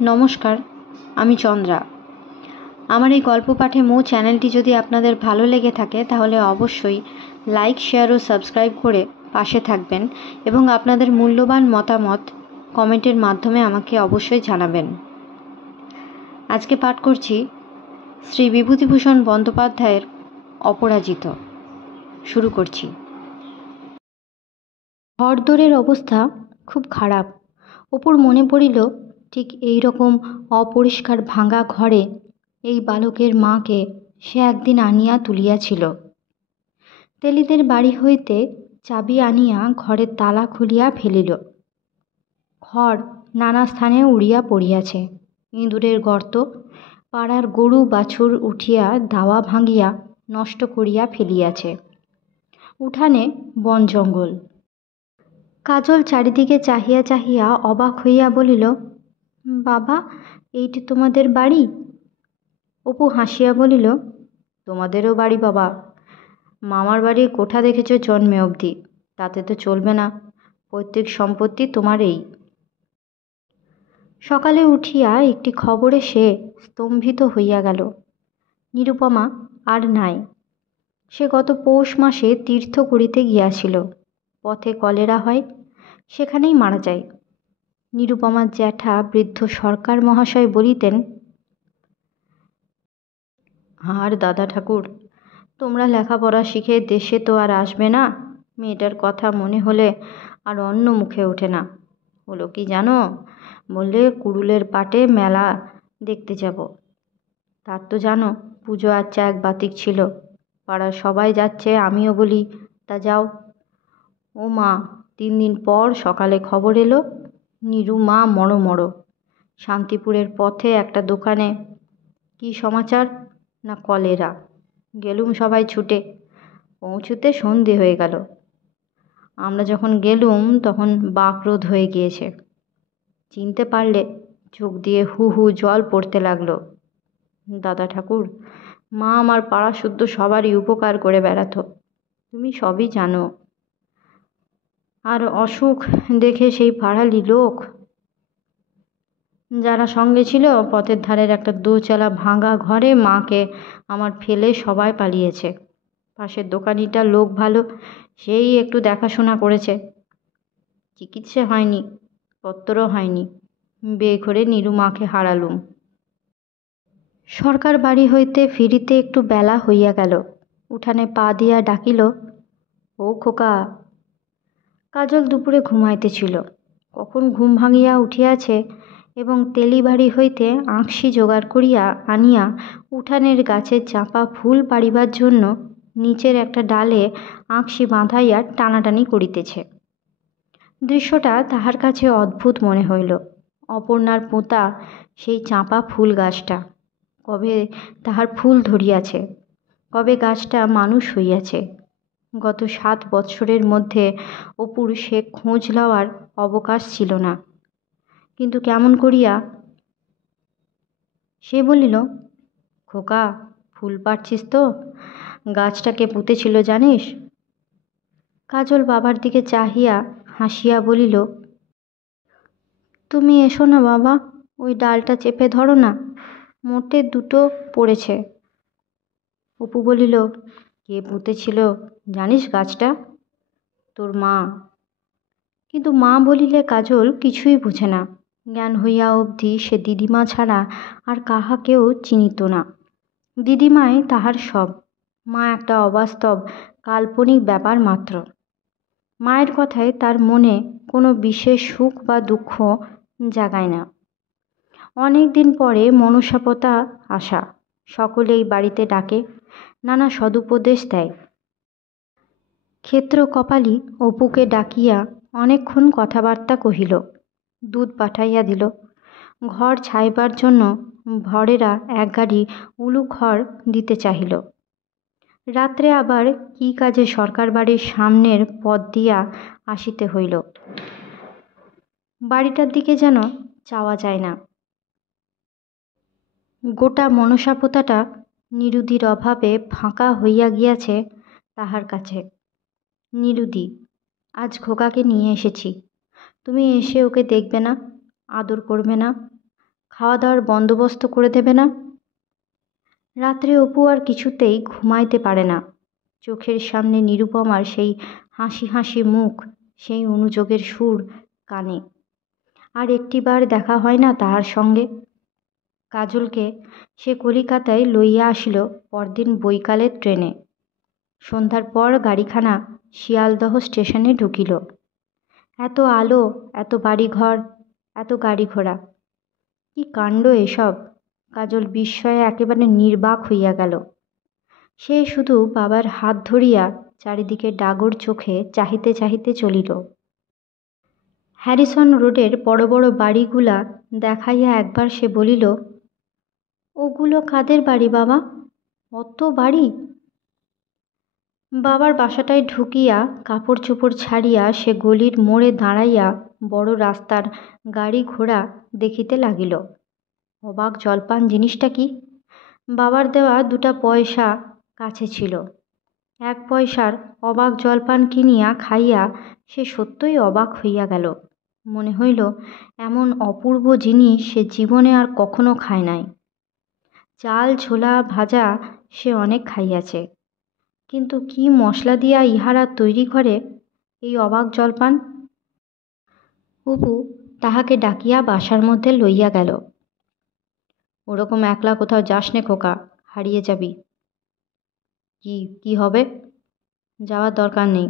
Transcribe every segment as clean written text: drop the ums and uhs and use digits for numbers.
নমস্কার, আমি চন্দ্রা। আমার এই গল্প পাঠে মো চ্যানেলটি যদি আপনাদের ভালো লেগে থাকে তাহলে অবশ্যই লাইক, শেয়ার ও সাবস্ক্রাইব করে পাশে থাকবেন এবং আপনাদের মূল্যবান মতামত কমেন্টের মাধ্যমে আমাকে অবশ্যই জানাবেন। আজকে পাঠ করছি শ্রী বিভূতিভূষণ বন্দ্যোপাধ্যায়ের অপরাজিত। শুরু করছি। ঘরদোরের অবস্থা খুব খারাপ। অপুর মনে পড়িল ঠিক এই রকম অপরিষ্কার ভাঙা ঘরে এই বালকের মাকে সে একদিন আনিয়া তুলিয়াছিল। তেলিদের বাড়ি হইতে চাবি আনিয়া ঘরের তালা খুলিয়া ফেলিল। ঘর নানা স্থানে উড়িয়া পড়িয়াছে। ইঁদুরের গর্ত, পাড়ার গরু বাছুর উঠিয়া দাওয়া ভাঙিয়া নষ্ট করিয়া ফেলিয়াছে। উঠানে বন জঙ্গল। কাজল চারিদিকে চাহিয়া চাহিয়া অবাক হইয়া বলিল, বাবা, এইটি তোমাদের বাড়ি? অপু হাসিয়া বলিল, তোমাদেরও বাড়ি বাবা। মামার বাড়ির কোঠা দেখেছ জন্মে অবধি, তাতে তো চলবে না। পৈতৃক সম্পত্তি তোমার এই। সকালে উঠিয়া একটি খবরে সে স্তম্ভিত হইয়া গেল। নিরুপমা আর নাই। সে গত পৌষ মাসে তীর্থ করিতে গিয়াছিল। পথে কলেরা হয়, সেখানেই মারা যায়। নিরুপমার জ্যাঠা বৃদ্ধ সরকার মহাশয় বলিতেন, আর দাদা ঠাকুর, তোমরা লেখাপড়া শিখে দেশে তো আর আসবে না। মেয়েটার কথা মনে হলে আর অন্য মুখে ওঠে না। হলো কি জানো, বললে কুড়ুলের পাটে মেলা দেখতে যাব। তার তো জানো পুজো আচ্ছা এক বাতিক ছিল। পাড়ার সবাই যাচ্ছে, আমিও বলি তা যাও। ও মা, 3 দিন পর সকালে খবর এলো নিরু মা মরো। শান্তিপুরের পথে একটা দোকানে কি সমাচার না কলেরা। গেলুম সবাই ছুটে, পৌঁছুতে সন্ধে হয়ে গেল। আমরা যখন গেলুম তখন বাকরোধ হয়ে গিয়েছে। চিনতে পারলে চোখ দিয়ে হু হু জল পড়তে লাগলো। দাদা ঠাকুর, মা আমার পাড়া শুদ্ধ সবারই উপকার করে বেড়াতো, তুমি সবই জানো। আর অসুখ দেখে সেই পাড়ালি লোক যারা সঙ্গে ছিল, পথের ধারের একটা দোচালা ভাঙা ঘরে মাকে আমার ফেলে সবাই পালিয়েছে। পাশের দোকানিটা লোক ভালো, সেই একটু দেখাশোনা করেছে। চিকিৎসা হয়নি, পত্তরও হয়নি, বেঘরে নিরু মাকে হারালুম। সরকার বাড়ি হইতে ফিরিতে একটু বেলা হইয়া গেল। উঠানে পা দিয়া ডাকিল, ও খোকা। কাজল দুপুরে ঘুমাইতেছিল, কখন ঘুম ভাঙিয়া উঠিয়াছে এবং তেলিবাড়ি হইতে আঁকশি জোগাড় করিয়া আনিয়া উঠানের গাছের চাঁপা ফুল পাড়িবার জন্য নিচের একটা ডালে আঁকশি বাঁধাইয়া টানাটানি করিতেছে। দৃশ্যটা তাহার কাছে অদ্ভুত মনে হইল। অপর্ণার পোঁতা সেই চাঁপা ফুল গাছটা কবে তাহার ফুল ধরিয়াছে, কবে গাছটা মানুষ হইয়াছে। গত 7 বৎসরের মধ্যে অপুর সে খোঁজ লওয়ার অবকাশ ছিল না। কিন্তু কেমন করিয়া সে বলিল, খোকা, ফুল পাড়ছিস তো? গাছটাকে পুঁতেছিল জানিস? কাজল বাবার দিকে চাহিয়া হাসিয়া বলিল, তুমি এসো না বাবা, ওই ডালটা চেপে ধরো না, মোটে 2টো পড়েছে। অপু বলিল, কে পুঁতেছিল জানিস গাছটা? তোর মা। কিন্তু মা বলিলে কাজল কিছুই বুঝে না। জ্ঞান হইয়া অবধি সে দিদিমা ছাড়া আর কাহাকেও চিনিত না। দিদিমাই তাহার সব, মা একটা অবাস্তব কাল্পনিক ব্যাপার মাত্র। মায়ের কথায় তার মনে কোনো বিশেষ সুখ বা দুঃখ জাগায় না। অনেক দিন পরে মনসাপতা আসা, সকলেই বাড়িতে ডাকে, নানা সদুপদেশ দেয়। ক্ষেত্র কপালী অপুকে ডাকিয়া অনেকক্ষণ কথাবার্তা কহিল, দুধ পাঠাইয়া দিল। ঘর ছাইবার জন্য ভরেরা 1 গাড়ি উলু খড় দিতে চাহিল। রাত্রে আবার কি কাজে সরকার বাড়ির সামনের পথ দিয়া আসিতে হইল। বাড়িটার দিকে যেন চাওয়া যায় না। গোটা মনসাপোতাটা নিরুদির অভাবে ফাঁকা হইয়া গিয়াছে তাহার কাছে। নিরুদি, আজ খোকাকে নিয়ে এসেছি, তুমি এসে ওকে দেখবে না, আদর করবে না? খাওয়া দাওয়ার বন্দোবস্ত করে দেবে না? রাত্রে অপু আর কিছুতেই ঘুমাইতে পারে না। চোখের সামনে নিরুপমার সেই হাসি হাসি মুখ, সেই অনুযোগের সুর কানে। আর একটিবার দেখা হয় না তাহার সঙ্গে। কাজলকে সে কলিকাতায় লইয়া আসিল পরদিন বৈকালের ট্রেনে। সন্ধ্যার পর গাড়িখানা শিয়ালদহ স্টেশনে ঢুকিল। এত আলো, এত বাড়িঘর, এত গাড়ি ঘোড়া, কি কাণ্ড এসব! কাজল বিস্ময়ে একেবারে নির্বাক হইয়া গেল। সে শুধু বাবার হাত ধরিয়া চারিদিকে ডাগর চোখে চাহিতে চাহিতে চলিল। হ্যারিসন রোডের বড় বড় বাড়িগুলা দেখাইয়া একবার সে বলিল, ওগুলো কাদের বাড়ি বাবা? অত বাড়ি? বাবার বাসাটায় ঢুকিয়া কাপড় চোপড় ছাড়িয়া সে গলির মোড়ে দাঁড়াইয়া বড় রাস্তার গাড়ি ঘোড়া দেখিতে লাগিল। অবাক জলপান জিনিসটা কি? বাবার দেওয়া 2টা পয়সা কাছে ছিল। 1 পয়সার অবাক জলপান কিনিয়া খাইয়া সে সত্যই অবাক হইয়া গেল। মনে হইল এমন অপূর্ব জিনিস সে জীবনে আর কখনো খায় নাই। চাল ছোলা ভাজা সে অনেক খাইয়াছে, কিন্তু কি মশলা দিয়া ইহারা তৈরি করে এই অবাক জলপান? অপু তাহাকে ডাকিয়া বাসার মধ্যে লইয়া গেল। ওরকম একলা কোথাও যাস নে খোকা, হারিয়ে যাবি। কি কি হবে? যাওয়ার দরকার নেই।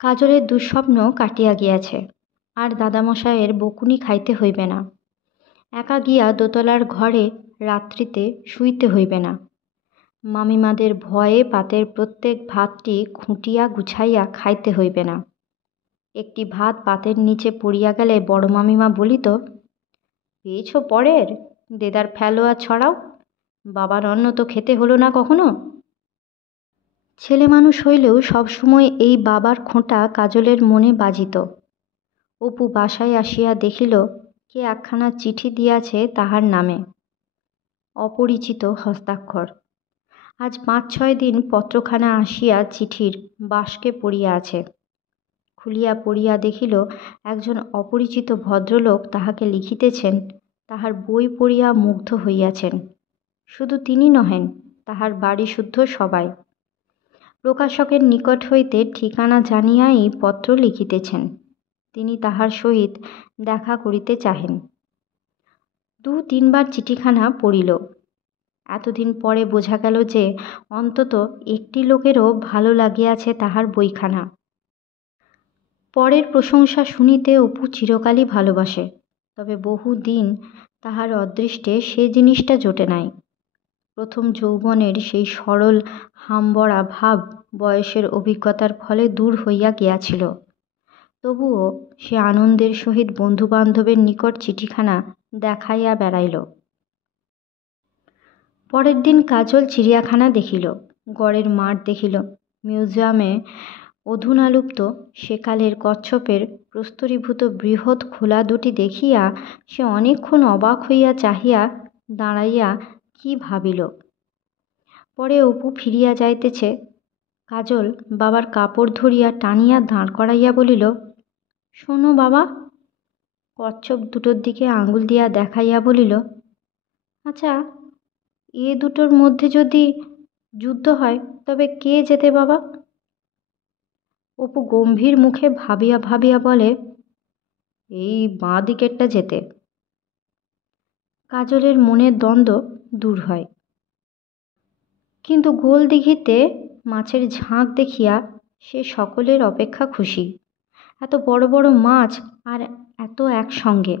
কাজলের দুঃস্বপ্ন কাটিয়া গিয়াছে, আর দাদামশায়ের বকুনি খাইতে হইবে না। একা গিয়া দোতলার ঘরে রাত্রিতে শুইতে হইবে না। মামিমাদের ভয়ে পাতের প্রত্যেক ভাতটি খুঁটিয়া গুছাইয়া খাইতে হইবে না। একটি ভাত পাতের নিচে পড়িয়া গেলে বড় মামিমা বলিত, পেয়েছ পরের, দেদার ফেলো আর ছড়াও, বাবার অন্ন তো খেতে হলো না কখনো। ছেলে মানুষ হইলেও সবসময় এই বাবার খোঁটা কাজলের মনে বাজিত। অপু বাসায় আসিয়া দেখিল কে একখানা চিঠি দিয়াছে তাহার নামে। অপরিচিত হস্তাক্ষর। আজ 5-6 দিন পত্রখানা আসিয়া চিঠির বাস্কে পড়িয়া আছে। খুলিয়া পড়িয়া দেখিল একজন অপরিচিত ভদ্রলোক তাহাকে লিখিতেছেন, তাহার বই পড়িয়া মুগ্ধ হইয়াছেন। শুধু তিনি নহেন, তাহার বাড়ি শুদ্ধ সবাই। প্রকাশকের নিকট হইতে ঠিকানা জানিয়াই পত্র লিখিতেছেন। তিনি তাহার সহিত দেখা করিতে চাহেন। 2-3 বার চিঠিখানা পড়িল। এতদিন পরে বোঝা গেল যে অন্তত একটি লোকেরও ভালো লাগিয়াছে তাহার বইখানা। পরের প্রশংসা শুনিতে অপু চিরকালই ভালোবাসে, তবে বহু দিন তাহার অদৃষ্টে সে জিনিসটা জোটে নাই। প্রথম যৌবনের সেই সরল হামবড়া ভাব বয়সের অভিজ্ঞতার ফলে দূর হইয়া গিয়াছিল। তবুও সে আনন্দের সহিত বন্ধুবান্ধবের নিকট চিঠিখানা দেখাইয়া বেড়াইল। পরের দিন কাজল চিড়িয়াখানা দেখিল, গড়ের মাঠ দেখিল, মিউজিয়ামে অধুনালুপ্ত সেকালের কচ্ছপের প্রস্তরীভূত বৃহৎ খোলা দুটি দেখিয়া সে অনেকক্ষণ অবাক হইয়া চাহিয়া দাঁড়াইয়া কি ভাবিল। পরে অপু ফিরিয়া যাইতেছে, কাজল বাবার কাপড় ধরিয়া টানিয়া দাঁড় করাইয়া বলিল, শোনো বাবা। কচ্ছপ দুটোর দিকে আঙুল দিয়া দেখাইয়া বলিল, আচ্ছা, এ দুটোর মধ্যে যদি যুদ্ধ হয় তবে কে জেতে বাবা? অপু গম্ভীর মুখে ভাবিয়া ভাবিয়া বলে, এই বাঁ দিকেরটা জেতে। কাজলের মনের দ্বন্দ্ব দূর হয়। কিন্তু গোল দিঘিতে মাছের ঝাঁক দেখিয়া সে সকলের অপেক্ষা খুশি। এত বড় বড় মাছ, আর এত একসঙ্গে।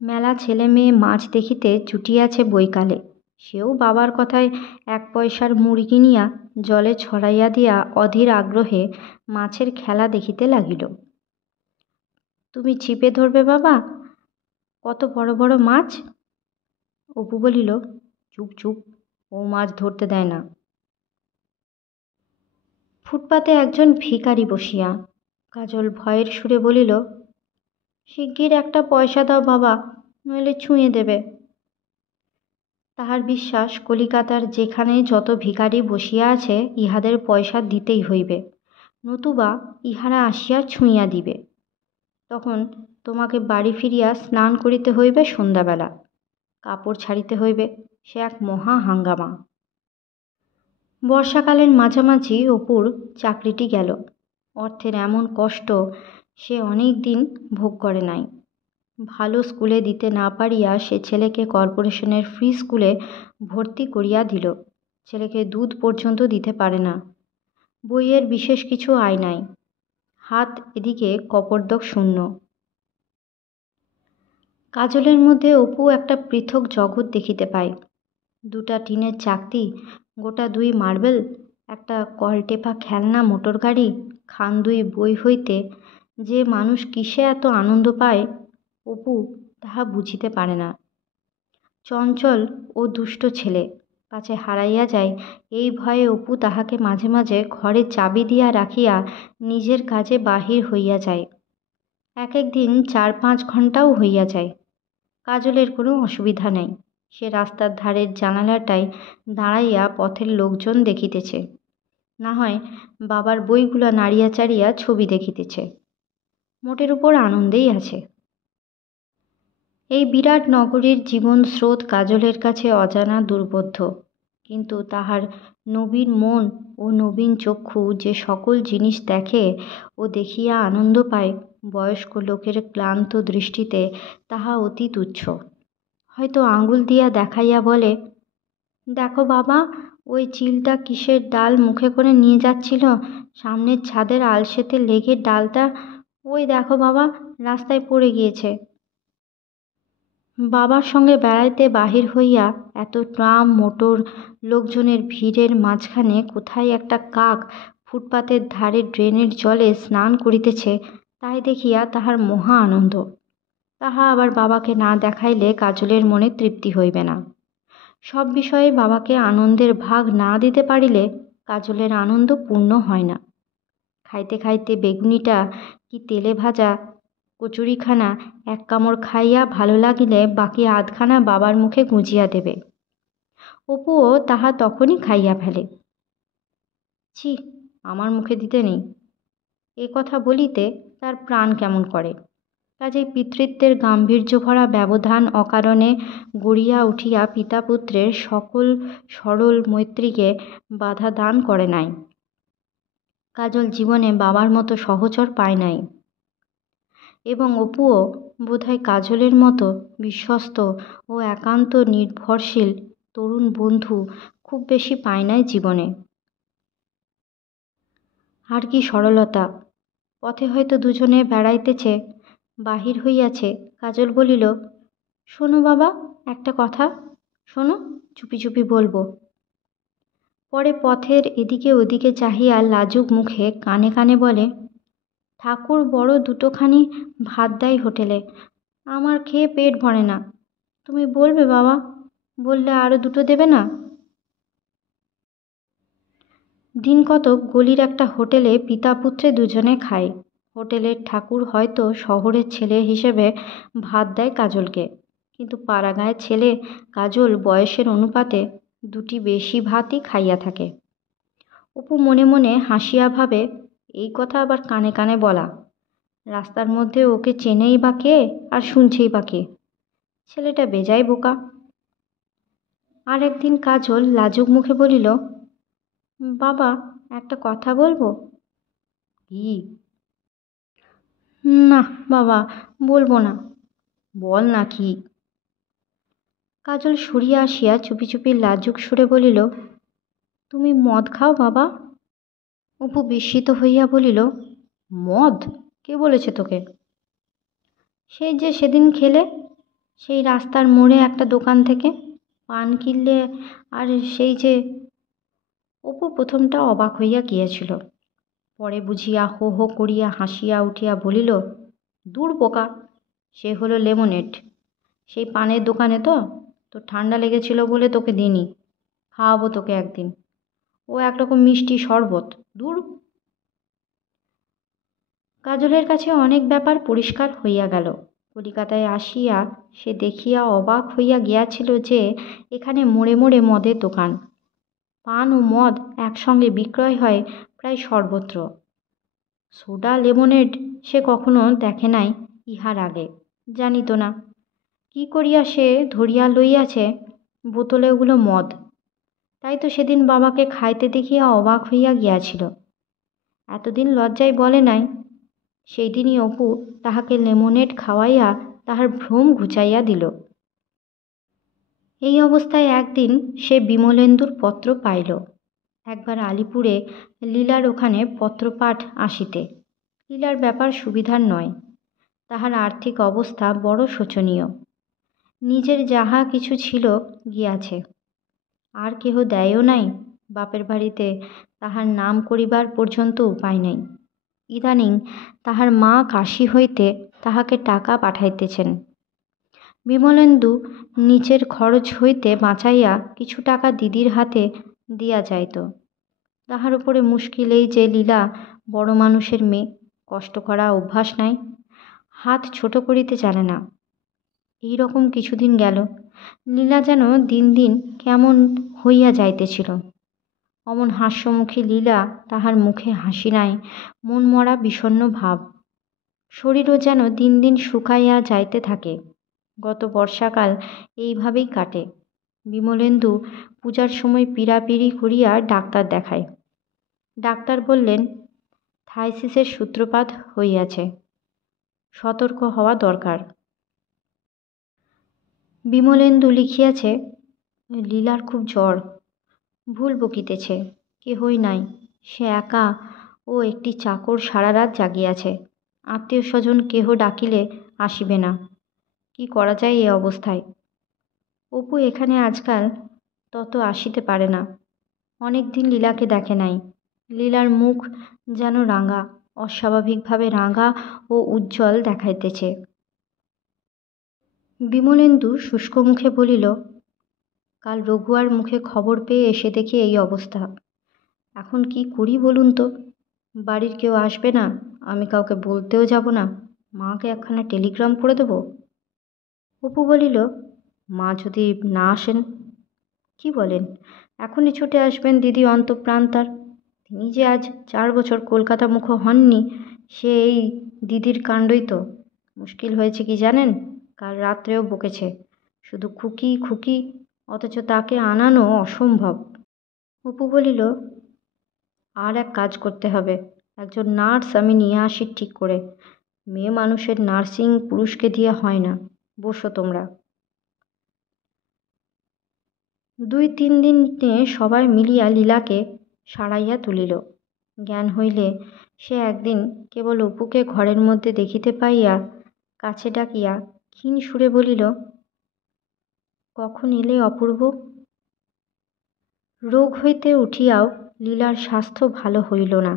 মেলা ছেলে মেয়ে মাছ দেখিতে জুটিয়াছে বৈকালে। সেও বাবার কথায় 1 পয়সার মুড়ি কিনিয়া জলে ছড়াইয়া দিয়া অধীর আগ্রহে মাছের খেলা দেখিতে লাগিল। তুমি ছিপে ধরবে বাবা, কত বড় বড় মাছ? অপু বলিল, চুপ চুপ, ও মাছ ধরতে দেয় না। ফুটপাতে একজন ভিখারি বসিয়া। কাজল ভয়ের সুরে বলিল, শিগগির 1টা পয়সা দাও বাবা, নইলে ছুঁয়ে দেবে। তাহার বিশ্বাস কলিকাতার যেখানে যত ভিখারি বসিয়া আছে ইহাদের পয়সা দিতেই হইবে, নতুবা ইহারা আসিয়া ছুঁইয়া দিবে। তখন তোমাকে বাড়ি ফিরিয়া স্নান করিতে হইবে সন্ধ্যাবেলা, কাপড় ছাড়িতে হইবে, সে এক মহা হাঙ্গামা। বর্ষাকালের মাঝামাঝি অপুর চাকরিটি গেল। অর্থের এমন কষ্ট সে অনেক দিন ভোগ করে নাই। ভালো স্কুলে দিতে না পারিয়া সে ছেলেকে কর্পোরেশনের ফ্রি স্কুলে ভর্তি করিয়া দিল। ছেলেকে দুধ পর্যন্ত দিতে পারে না। বইয়ের বিশেষ কিছু আয় নাই। হাত এদিকে কপর্দক শূন্য। কাজলের মধ্যে অপু একটা পৃথক জগৎ দেখিতে পায়। দুটা টিনের চাকতি, গোটা 2 মার্বেল, একটা কলটেপা খেলনা মোটর গাড়ি, খান 2 বই হইতে যে মানুষ কিসে এত আনন্দ পায় অপু তাহা বুঝিতে পারে না। চঞ্চল ও দুষ্ট ছেলে, পাছে হারাইয়া যায় এই ভয়ে অপু তাহাকে মাঝে মাঝে ঘরে চাবি দিয়া রাখিয়া নিজের কাজে বাহির হইয়া যায়। এক এক দিন 4-5 ঘণ্টাও হইয়া যায়। কাজলের কোনো অসুবিধা নাই। সে রাস্তার ধারের জানালাটায় দাঁড়াইয়া পথের লোকজন দেখিতেছে, না হয় বাবার বইগুলা নাড়িয়া চাড়িয়া ছবি দেখিতেছে। মোটের উপর আনন্দেই আছে। এই বিরাট নগরীর জীবন স্রোত কাজলের কাছে অজানা দুর্বোধ্য, কিন্তু তাহার নবীন মন ও নবীন চক্ষু যে সকল জিনিস দেখে ও দেখিয়া আনন্দ পায়, বয়স্ক লোকের ক্লান্ত দৃষ্টিতে তাহা অতি তুচ্ছ। হয়তো আঙুল দিয়া দেখাইয়া বলে, দেখো বাবা, ওই চিলটা কিসের ডাল মুখে করে নিয়ে যাচ্ছিল, সামনের ছাদের আলসেতে লেগে ডালটা ওই দেখো বাবা রাস্তায় পড়ে গিয়েছে। বাবার সঙ্গে বেড়াইতে বাহির হইয়া এত ট্রাম মোটর লোকজনের ভিড়ের মাঝখানে কোথায় একটা কাক ফুটপাতের ধারে ড্রেনের জলে স্নান করিতেছে, তাই দেখিয়া তাহার মহা আনন্দ। তাহা আবার বাবাকে না দেখাইলে কাজলের মনে তৃপ্তি হইবে না। সব বিষয়ে বাবাকে আনন্দের ভাগ না দিতে পারিলে কাজলের আনন্দ পূর্ণ হয় না। খাইতে খাইতে বেগুনিটা কি তেলে ভাজা কচুরিখানা এক কামড় খাইয়া ভালো লাগিলে বাকি আধখানা বাবার মুখে গুঁজিয়া দেবে। অপুও তাহা তখনই খাইয়া ফেলে। ছি, আমার মুখে দিতে নেই, এ কথা বলিতে তার প্রাণ কেমন করে। কাজেই পিতৃত্বের গাম্ভীর্যভরা ব্যবধান অকারণে গড়িয়া উঠিয়া পিতা পুত্রের সকল সরল মৈত্রীকে বাধা দান করে নাই। কাজল জীবনে বাবার মতো সহচর পায় নাই, এবং অপুও বোধহয় কাজলের মতো বিশ্বস্ত ও একান্ত নির্ভরশীল তরুণ বন্ধু খুব বেশি পায় নাই জীবনে। আর কি সরলতা! পথে হয়তো দুজনে বেড়াইতেছে, বাহির হইয়াছে। কাজল বলিল, শোনো বাবা, একটা কথা শোনো, চুপি চুপি বলবো। পরে পথের এদিকে ওদিকে চাহিয়া লাজুক মুখে কানে কানে বলে, ঠাকুর বড় দুটোখানি ভাত দেয় হোটেলে, আমার খেয়ে পেট ভরে না। তুমি বলবে বাবা, বললে আরও 2টো দেবে না? দিন কতক গলির একটা হোটেলে পিতা পুত্রে দুজনে খায়। হোটেলের ঠাকুর হয়তো শহরের ছেলে হিসেবে ভাত দেয় কাজলকে, কিন্তু পাড়াগাঁয়ের ছেলে কাজল বয়সের অনুপাতে 2টি বেশি ভাতই খাইয়া থাকে। অপু মনে মনে হাসিয়া ভাবে, এই কথা আবার কানে কানে বলা, রাস্তার মধ্যে ওকে চেনেই বা কে আর শুনছেই বা কে? ছেলেটা বেজায় বোকা। আর একদিন কাজল লাজুক মুখে বলিল, বাবা, একটা কথা বলবো। কি? না বাবা, বলবো না। বল না কি? কাজল সরিয়া আসিয়া চুপি চুপি লাজুক সুরে বলিল, তুমি মদ খাও বাবা? অপু বিস্মিত হইয়া বলিল, মদ? কে বলেছে তোকে? সেই যে সেদিন খেলে, সেই রাস্তার মোড়ে একটা দোকান থেকে পান কিনলে, আর সেই যে। অপু প্রথমটা অবাক হইয়া গিয়াছিল, পরে বুঝিয়া হো হো করিয়া হাসিয়া উঠিয়া বলিল, দূর বোকা, সে হলো লেমনেড। সেই পানের দোকানে তো, তোর ঠান্ডা লেগেছিল বলে তোকে দিইনি, খাওয়াবো তোকে একদিন। ও একরকম মিষ্টি শরবত, দূর। কাজলের কাছে অনেক ব্যাপার পরিষ্কার হইয়া গেল। কলিকাতায় আসিয়া সে দেখিয়া অবাক হইয়া গিয়াছিল যে এখানে মোড়ে মোড়ে মদের দোকান, পান ও মদ একসঙ্গে বিক্রয় হয় প্রায় সর্বত্র। সোডা লেমনেড সে কখনো দেখে নাই, ইহার আগে জানিত না। কি করিয়া সে ধরিয়া লইয়াছে বোতলে ওগুলো মদ। তাই তো সেদিন বাবাকে খাইতে দেখিয়া অবাক হইয়া গিয়াছিল। এতদিন লজ্জায় বলে নাই। সেই দিনই অপু তাহাকে লেমনেড খাওয়াইয়া তাহার ভ্রম ঘুচাইয়া দিল। এই অবস্থায় একদিন সে বিমলেন্দুর পত্র পাইল। একবার আলিপুরে লীলার ওখানে পত্রপাঠ আসিতে। লীলার ব্যাপার সুবিধার নয়। তাহার আর্থিক অবস্থা বড় শোচনীয়। নিজের যাহা কিছু ছিল গিয়াছে, আর কেহ দেয়ও নাই। বাপের বাড়িতে তাহার নাম করিবার পর্যন্ত উপায় নাই। ইদানিং তাহার মা কাশী হইতে তাহাকে টাকা পাঠাইতেছেন। বিমলেন্দু নিজের খরচ হইতে বাঁচাইয়া কিছু টাকা দিদির হাতে দিয়া যাইত। তাহার উপরে মুশকিল এই যে লীলা বড় মানুষের মেয়ে, কষ্ট করা অভ্যাস নাই, হাত ছোট করিতে জানে না। এই রকম কিছুদিন গেল। লীলা যেন দিন দিন কেমন হইয়া যাইতেছিল। অমন হাস্যমুখী লীলা, তাহার মুখে হাসি নাই, মন মরা বিষণ্ণ ভাব। শরীরও যেন দিন দিন শুকাইয়া যাইতে থাকে। গত বর্ষাকাল এইভাবেই কাটে। বিমলেন্দু পূজার সময় পীড়াপিড়ি করিয়া ডাক্তার দেখায়। ডাক্তার বললেন থাইসিসের সূত্রপাত হইয়াছে, সতর্ক হওয়া দরকার। বিমলেন্দু লিখিয়াছে লীলার খুব জ্বর, ভুল বকিতেছে, কেহই নাই, সে একা ও একটি চাকর সারা রাত জাগিয়াছে। আত্মীয় স্বজন কেহ ডাকিলে আসিবে না। কি করা যায় এ অবস্থায়? অপু এখানে আজকাল তত আসিতে পারে না। অনেক দিন লীলাকে দেখে নাই। লীলার মুখ যেন রাঙা, অস্বাভাবিকভাবে রাঙা ও উজ্জ্বল দেখাইতেছে। বিমলেন্দু শুষ্ক মুখে বলিল, কাল রঘুয়ার মুখে খবর পেয়ে এসে দেখি এই অবস্থা। এখন কি করি বলুন তো? বাড়ির কেউ আসবে না, আমি কাউকে বলতেও যাব না। মাকে একখানা টেলিগ্রাম করে দেব। অপু বলিল, মা যদি না আসেন? কি বলেন? এখনই ছুটে আসবেন দিদি অন্তঃপ্রাণ তার। তিনি যে আজ 4 বছর কলকাতা মুখ হননি, সে এই দিদির কাণ্ডই তো। মুশকিল হয়েছে কি জানেন? কাল রাত্রেও বকেছে, শুধু খুকি খুকি, অথচ তাকে আনানো অসম্ভব। অপু বলিল, আর এক কাজ করতে হবে, একজন নার্স আমি নিয়ে আসি ঠিক করে। মেয়ে মানুষের নার্সিং পুরুষকে দিয়ে হয় না। বসো তোমরা। 2-3 দিনে সবাই মিলিয়া লীলাকে সারাইয়া তুলিল। জ্ঞান হইলে সে একদিন কেবল অপুকে ঘরের মধ্যে দেখিতে পাইয়া কাছে ডাকিয়া ক্ষীণ সুরে বলিল, কখন এলে অপূর্ব? রোগ হইতে উঠিয়াও লীলার স্বাস্থ্য ভালো হইল না।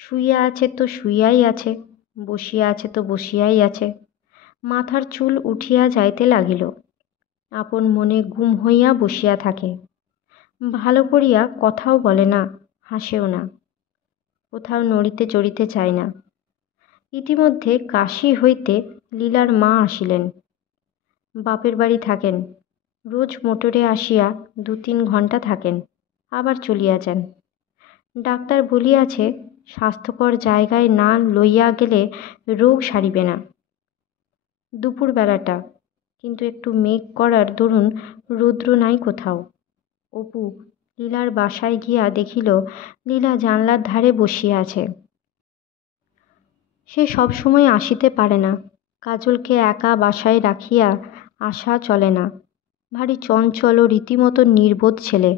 শুইয়া আছে তো শুইয়াই আছে, বসিয়া আছে তো বসিয়াই আছে। মাথার চুল উঠিয়া যাইতে লাগিল। আপন মনে গুম হইয়া বসিয়া থাকে। ভালো করিয়া কথাও বলে না, হাসেও না, কোথাও নড়িতে চড়িতে চায় না। ইতিমধ্যে কাশী হইতে লীলার মা আসিলেন। বাপের বাড়ি থাকেন। রোজ মোটরে আসিয়া 2-3 ঘণ্টা থাকেন, আবার চলিয়া যান। ডাক্তার বলিয়াছে স্বাস্থ্যকর জায়গায় না লইয়া গেলে রোগ সারিবে না। দুপুরবেলাটা কিন্তু একটু মেঘ করার দরুন রৌদ্র নাই কোথাও। অপু লীলার বাসায় গিয়া দেখিল লীলা জানলার ধারে বসিয়া আছে। সে সব সময় আসিতে পারে না। কাজলকে একা বাসায় রাখিয়া আসা চলে না। ভারী চঞ্চল ও রীতিমতো নির্বোধ ছেলে।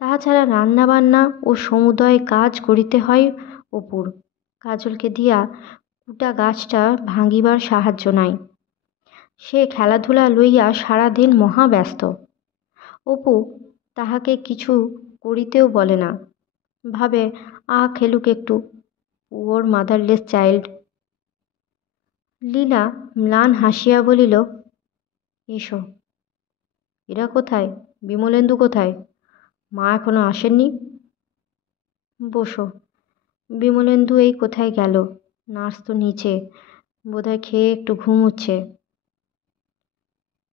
তাহা ছাড়া রান্নাবান্না ও সমুদয় কাজ করিতে হয় অপুর। কাজলকে দিয়া কুটা গাছটা ভাঙিবার সাহায্য নাই। সে খেলাধুলা লইয়া সারাদিন মহা ব্যস্ত। অপু তাহাকে কিছু করিতেও বলে না। ভাবে খেলুক একটু, পুওর মাদারলেস চাইল্ড। লীলা ম্লান হাসিয়া বলিল, এসো। এরা কোথায়? বিমলেন্দু কোথায়? মা এখনো আসেননি? বসো। বিমলেন্দু এই কোথায় গেল? নার্স তো নিচে, বোধহয় খেয়ে একটু ঘুমুচ্ছে।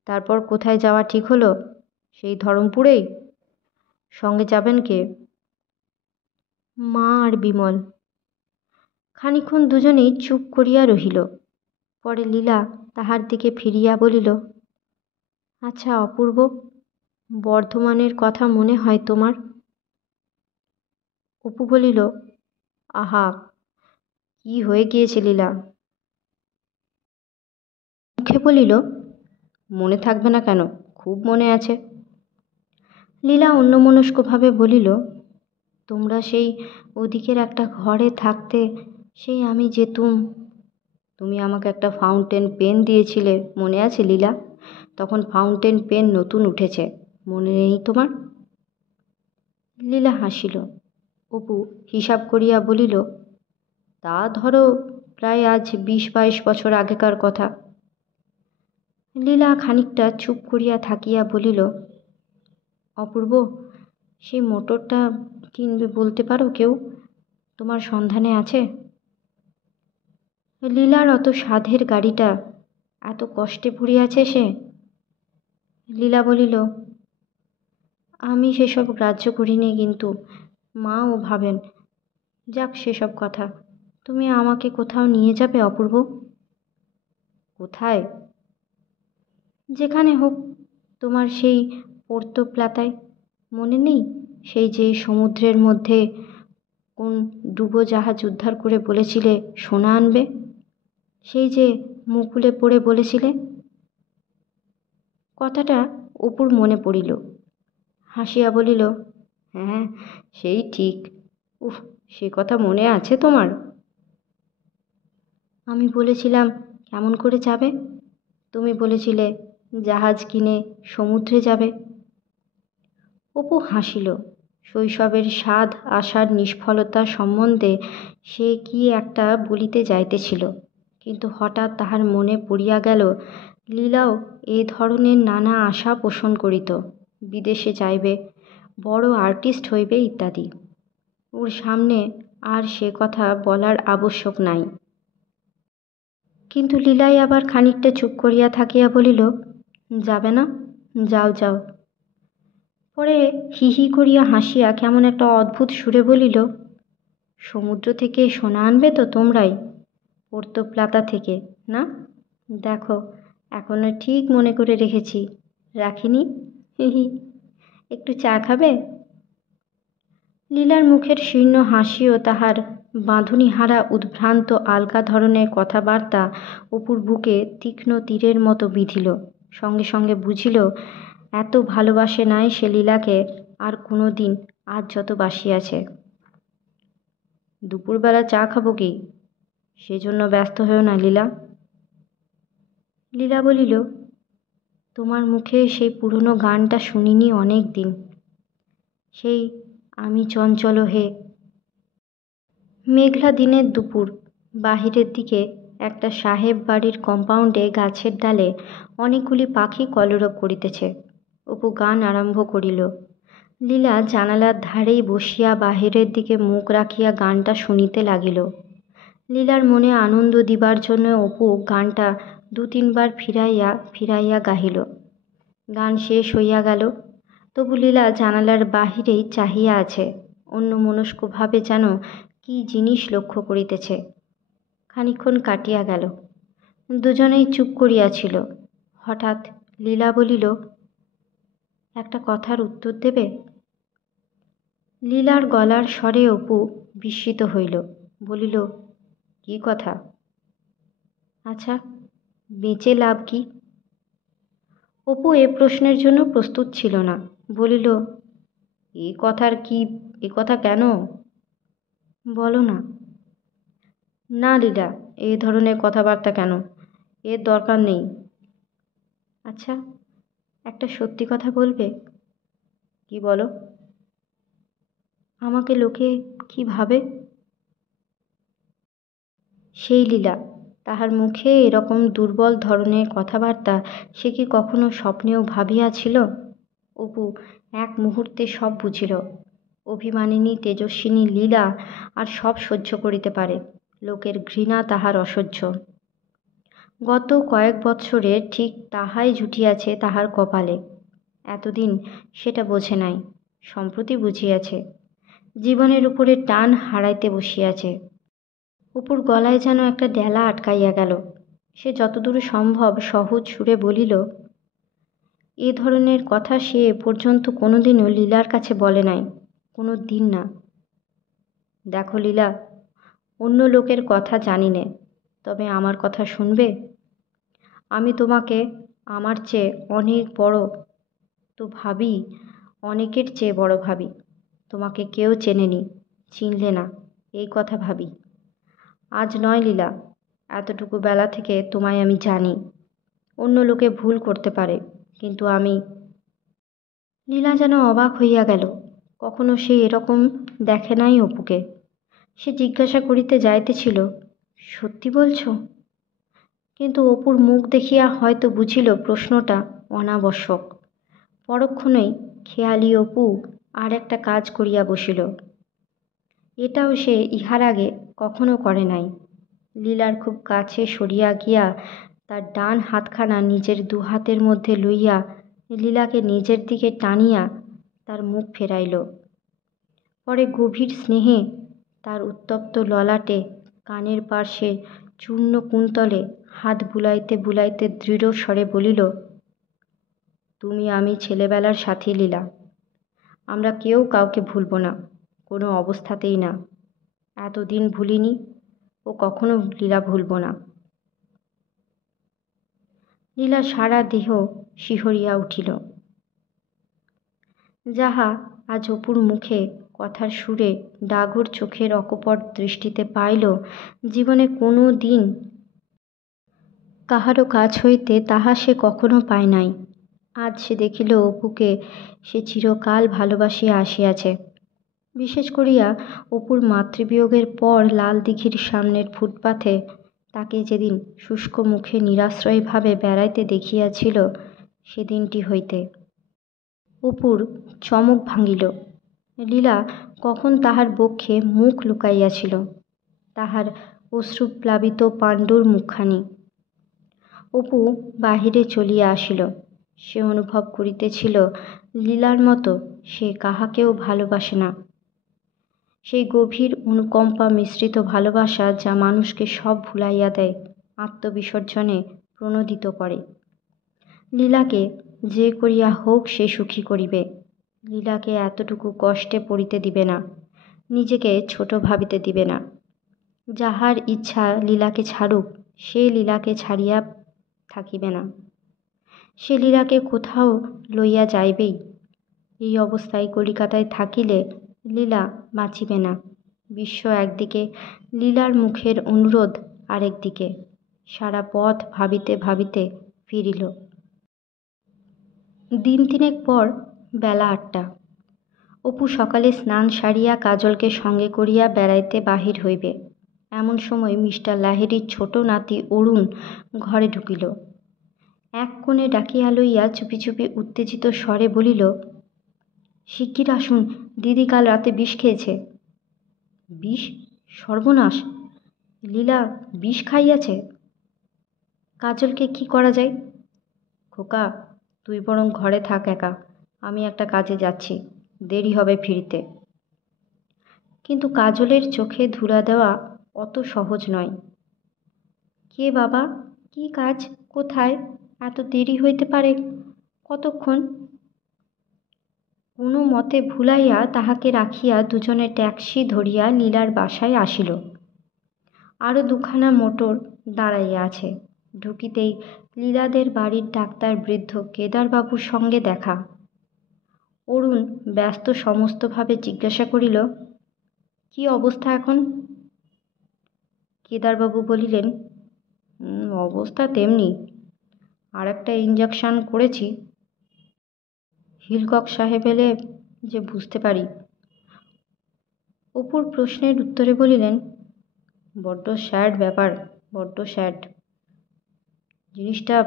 তারপর কোথায় যাওয়া ঠিক হলো? সেই ধরমপুরেই? সঙ্গে যাবেন কে? মা আর বিমল। খানিকক্ষণ দুজনেই চুপ করিয়া রহিল। পরে লীলা তাহার দিকে ফিরিয়া বলিল, আচ্ছা অপূর্ব, বর্ধমানের কথা মনে হয় তোমার? অপু বলিল, আহা, কি হয়ে গিয়েছে লীলা? মুখে বলিল, মনে থাকবে না কেন, খুব মনে আছে। লীলা অন্যমনস্কভাবে বলিল, তোমরা সেই ওদিকের একটা ঘরে থাকতে, সেই আমি যেতুম। তুমি আমাকে একটা ফাউন্টেন পেন দিয়েছিলে, মনে আছে লীলা? তখন ফাউন্টেন পেন নতুন উঠেছে, মনে নেই তোমার? লীলা হাসিল। অপু হিসাব করিয়া বলিল, তা ধরো প্রায় আজ 20-22 বছর আগেকার কথা। লীলা খানিকটা চুপ করিয়া থাকিয়া বলিল, অপূর্ব, সেই মোটরটা কিনবে বলতে পারো কেউ? তোমার সন্ধানে আছে? লীলার অত সাধের গাড়িটা এত কষ্টে পুড়িয়াছে সে। লীলা বলিল, আমি সেসব গ্রাহ্য করিনি, কিন্তু মাও ভাবেন। যাক সেসব কথা, তুমি আমাকে কোথাও নিয়ে যাবে অপূর্ব? কোথায়? যেখানে হোক, তোমার সেই পোর্তো প্লাতায়, মনে নেই? সেই যে সমুদ্রের মধ্যে কোন ডুবোজাহাজ উদ্ধার করে বলেছিলে সোনা আনবে, সেই যে মুকুলে পড়ে বলেছিলে। কথাটা অপুর মনে পড়িল, হাসিয়া বলিল, হ্যাঁ সেই ঠিক। উফ, সে কথা মনে আছে তোমার? আমি বলেছিলাম কেমন করে যাবে? তুমি বলেছিলে জাহাজ কিনে সমুদ্রে যাবে। অপু হাসিল। শৈশবের স্বাদ আশার নিষ্ফলতা সম্বন্ধে সে কি একটা বলিতে যাইতেছিল, কিন্তু হঠাৎ তাহার মনে পড়িয়া গেল লীলাও এ ধরনের নানা আশা পোষণ করিত, বিদেশে যাইবে, বড় আর্টিস্ট হইবে ইত্যাদি। ওর সামনে আর সে কথা বলার আবশ্যক নাই। কিন্তু লীলাই আবার খানিকটা চুপ করিয়া থাকিয়া বলিল, যাবে না? যাও যাও। পরে হি হি করিয়া হাসিয়া কেমন একটা অদ্ভুত সুরে বলিল, সমুদ্র থেকে সোনা আনবে তো তোমরাই, পোর্তো প্লাতা থেকে, না? দেখো, এখনো ঠিক মনে করে রেখেছি, রাখিনি? হি হি। একটু চা খাবে? লীলার মুখের শীর্ণ হাসি ও তাহার বাঁধুনিহারা উদ্ভ্রান্ত আলগা ধরনের কথাবার্তা অপুর বুকে তীক্ষ্ণ তীরের মতো বিঁধিল। সঙ্গে সঙ্গে বুঝিল এত ভালোবাসে নাই সে লীলাকে আর কোনো দিন, আজ যত বাসিয়াছে। দুপুরবেলা চা খাবো কি, সেজন্য ব্যস্ত হয়েও না লীলা। লীলা বলিল, তোমার মুখে সেই পুরনো গানটা শুনিনি অনেক দিন, সেই আমি চঞ্চল হে। মেঘলা দিনের দুপুর, বাহিরের দিকে একটা সাহেব বাড়ির কম্পাউন্ডে গাছের ডালে অনেকগুলি পাখি কলরব করিতেছে। অপু গান আরম্ভ করিল। লীলা জানালার ধারেই বসিয়া বাহিরের দিকে মুখ রাখিয়া গানটা শুনিতে লাগিল। লীলার মনে আনন্দ দিবার জন্য অপু গানটা 2-3 বার ফিরাইয়া ফিরাইয়া গাহিল। গান শেষ হইয়া গেল, তবু লীলা জানালার বাহিরেই চাহিয়া আছে, অন্যমনস্কভাবে যেন কি জিনিস লক্ষ্য করিতেছে। খানিকক্ষণ কাটিয়া গেল, দুজনেই চুপ করিয়াছিল। হঠাৎ লীলা বলিল, একটা কথার উত্তর দেবে? লীলার গলার স্বরে অপু বিস্মিত হইল, বলিল, কি কথা? আচ্ছা, বেঁচে লাভ কি? অপু এ প্রশ্নের জন্য প্রস্তুত ছিল না, বলিল, এ কথা কেন? বলো না। না লীলা, এ ধরনের কথাবার্তা কেন, এর দরকার নেই। আচ্ছা, একটা সত্যি কথা বলবে? কি বলো? আমাকে লোকে কি ভাবে? সেই লীলা, তাহার মুখে এরকম দুর্বল ধরনের কথাবার্তা সে কি কখনো স্বপ্নেও ভাবিয়াছিল? অপু এক মুহূর্তে সব বুঝিল। অভিমানিনী তেজস্বিনী লীলা আর সব সহ্য করিতে পারে, লোকের ঘৃণা তাহার অসহ্য। গত কয়েক বৎসরে ঠিক তাহাই জুটিয়াছে তাহার কপালে। এতদিন সেটা বোঝে নাই, সম্প্রতি বুঝিয়াছে। জীবনের উপরে টান হারাইতে বসিয়াছে। অপুর গলায় যেন একটা ডেলা আটকাইয়া গেল। সে যতদূর সম্ভব সহজ সুরে বলিল, এ ধরনের কথা সে এ পর্যন্ত কোনোদিনও লীলার কাছে বলে নাই, কোনো দিন না। দেখো লীলা, অন্য লোকের কথা জানি নে, তবে আমার কথা শুনবে? আমি তোমাকে আমার চেয়ে অনেক বড় তো ভাবি, অনেকের চেয়ে বড় ভাবি। তোমাকে কেউ চেনেনি, চিনলে না, এই কথা ভাবি। আজ নয় লীলা, এতটুকু বেলা থেকে তোমায় আমি জানি। অন্য লোকে ভুল করতে পারে, কিন্তু আমি। লীলা যেন অবাক হইয়া গেল। কখনো সে এরকম দেখে নাই অপুকে। সে জিজ্ঞাসা করিতে যাইতেছিল, সত্যি বলছ? কিন্তু অপুর মুখ দেখিয়া হয়তো বুঝিল প্রশ্নটা অনাবশ্যক। পরক্ষণেই খেয়ালি অপু আর একটা কাজ করিয়া বসিল। এটাও সে ইহার আগে কখনো করে নাই। লীলার খুব কাছে সরিয়া গিয়া তার ডান হাতখানা নিজের দুহাতের মধ্যে লইয়া লীলাকে নিজের দিকে টানিয়া তার মুখ ফেরাইল। পরে গভীর স্নেহে তার উত্তপ্ত ললাটে কানের পার্শ্বে চূর্ণ কুন্তলে হাত বুলাইতে বুলাইতে দৃঢ় স্বরে বলিল, তুমি আমি ছেলেবেলার সাথী লীলা। আমরা কেউ কাউকে ভুলব না, কোনো অবস্থাতেই না। এতদিন ভুলিনি, ও কখনো লীলা ভুলব না। লীলা সারা দেহ শিহরিয়া উঠিল। যাহা আজ অপুর মুখে কথার সুরে ডাগর চোখের অকপট দৃষ্টিতে পাইল, জীবনে কোনো দিন কাহারও কাছ হইতে তাহা সে কখনো পায় নাই। আজ সে দেখিল অপুকে সে চিরকাল ভালোবাসিয়া আসিয়াছে। বিশেষ করিয়া অপুর মাতৃবিয়োগের পর লাল দিঘির সামনের ফুটপাথে তাকে যেদিন শুষ্ক মুখে নিরাশ্রয়ভাবে বেড়াইতে দেখিয়াছিল, সেদিনটি হইতে অপুর চমক ভাঙিল। লীলা কখন তাহার বক্ষে মুখ লুকাইয়াছিল, তাহার অশ্রুপ্লাবিত পাণ্ডুর মুখখানি। অপু বাহিরে চলিয়া আসিল। সে অনুভব করিতেছিল লীলার মতো সে কাহাকেও ভালোবাসে না। সেই গভীর অনুকম্পা মিশ্রিত ভালোবাসা যা মানুষকে সব ভুলাইয়া দেয়, আত্মবিসর্জনে প্রণোদিত করে। লীলাকে যে করিয়া হোক সে সুখী করিবে। লীলাকে এতটুকু কষ্টে পড়িতে দিবে না, নিজেকে ছোট ভাবিতে দিবে না। যাহার ইচ্ছা লীলাকে ছাড়ুক, সে লীলাকে ছাড়িয়া থাকিবে না। সে লীলাকে কোথাও লইয়া যাইবেই। এই অবস্থায় কলিকাতায় থাকিলে লীলা বাঁচিবে না। বিশ্ব একদিকে, লীলার মুখের অনুরোধ আরেকদিকে। সারা পথ ভাবিতে ভাবিতে ফিরিল। দিন তিনেক পর বেলা 8টা। অপু সকালে স্নান সারিয়া কাজলকে সঙ্গে করিয়া বেড়াইতে বাহির হইবে। এমন সময় মিস্টার লাহিড়ীর ছোট নাতি অরুণ ঘরে ঢুকিল। এক কোণে ডাকিয়া লইয়া চুপি চুপি উত্তেজিত স্বরে বলিল, শিগগির আসুন, দিদি কাল রাতে বিষ খেয়েছে। বিষ? সর্বনাশ! লীলা বিষ খাইয়াছে? কাজলকে কি করা যায়? খোকা, তুই বরং ঘরে থাক একা, আমি একটা কাজে যাচ্ছি, দেরি হবে ফিরিতে। কিন্তু কাজলের চোখে ধুলা দেওয়া অত সহজ নয়। কে বাবা, কি কাজ, কোথায়? এত দেরি হইতে পারে? কতক্ষণ? কোনো মতে ভুলাইয়া তাহাকে রাখিয়া দুজনে ট্যাক্সি ধরিয়া লীলার বাসায় আসিল। আরও দুখানা মোটর দাঁড়াইয়া আছে। ঢুকিতেই লীলাদের বাড়ির ডাক্তার বৃদ্ধ কেদারবাবুর সঙ্গে দেখা। অরুণ ব্যস্ত সমস্তভাবে জিজ্ঞাসা করিল, কি অবস্থা এখন? কেদারবাবু বলিলেন, অবস্থা তেমনি, আর একটা ইঞ্জেকশন করেছি। হিলকক সাহেব এলে যে বুঝতে পারি। অপুর প্রশ্নের উত্তরে বলিলেন, বড্ড স্যাড ব্যাপার, বড্ড স্যাড। জিনিসটা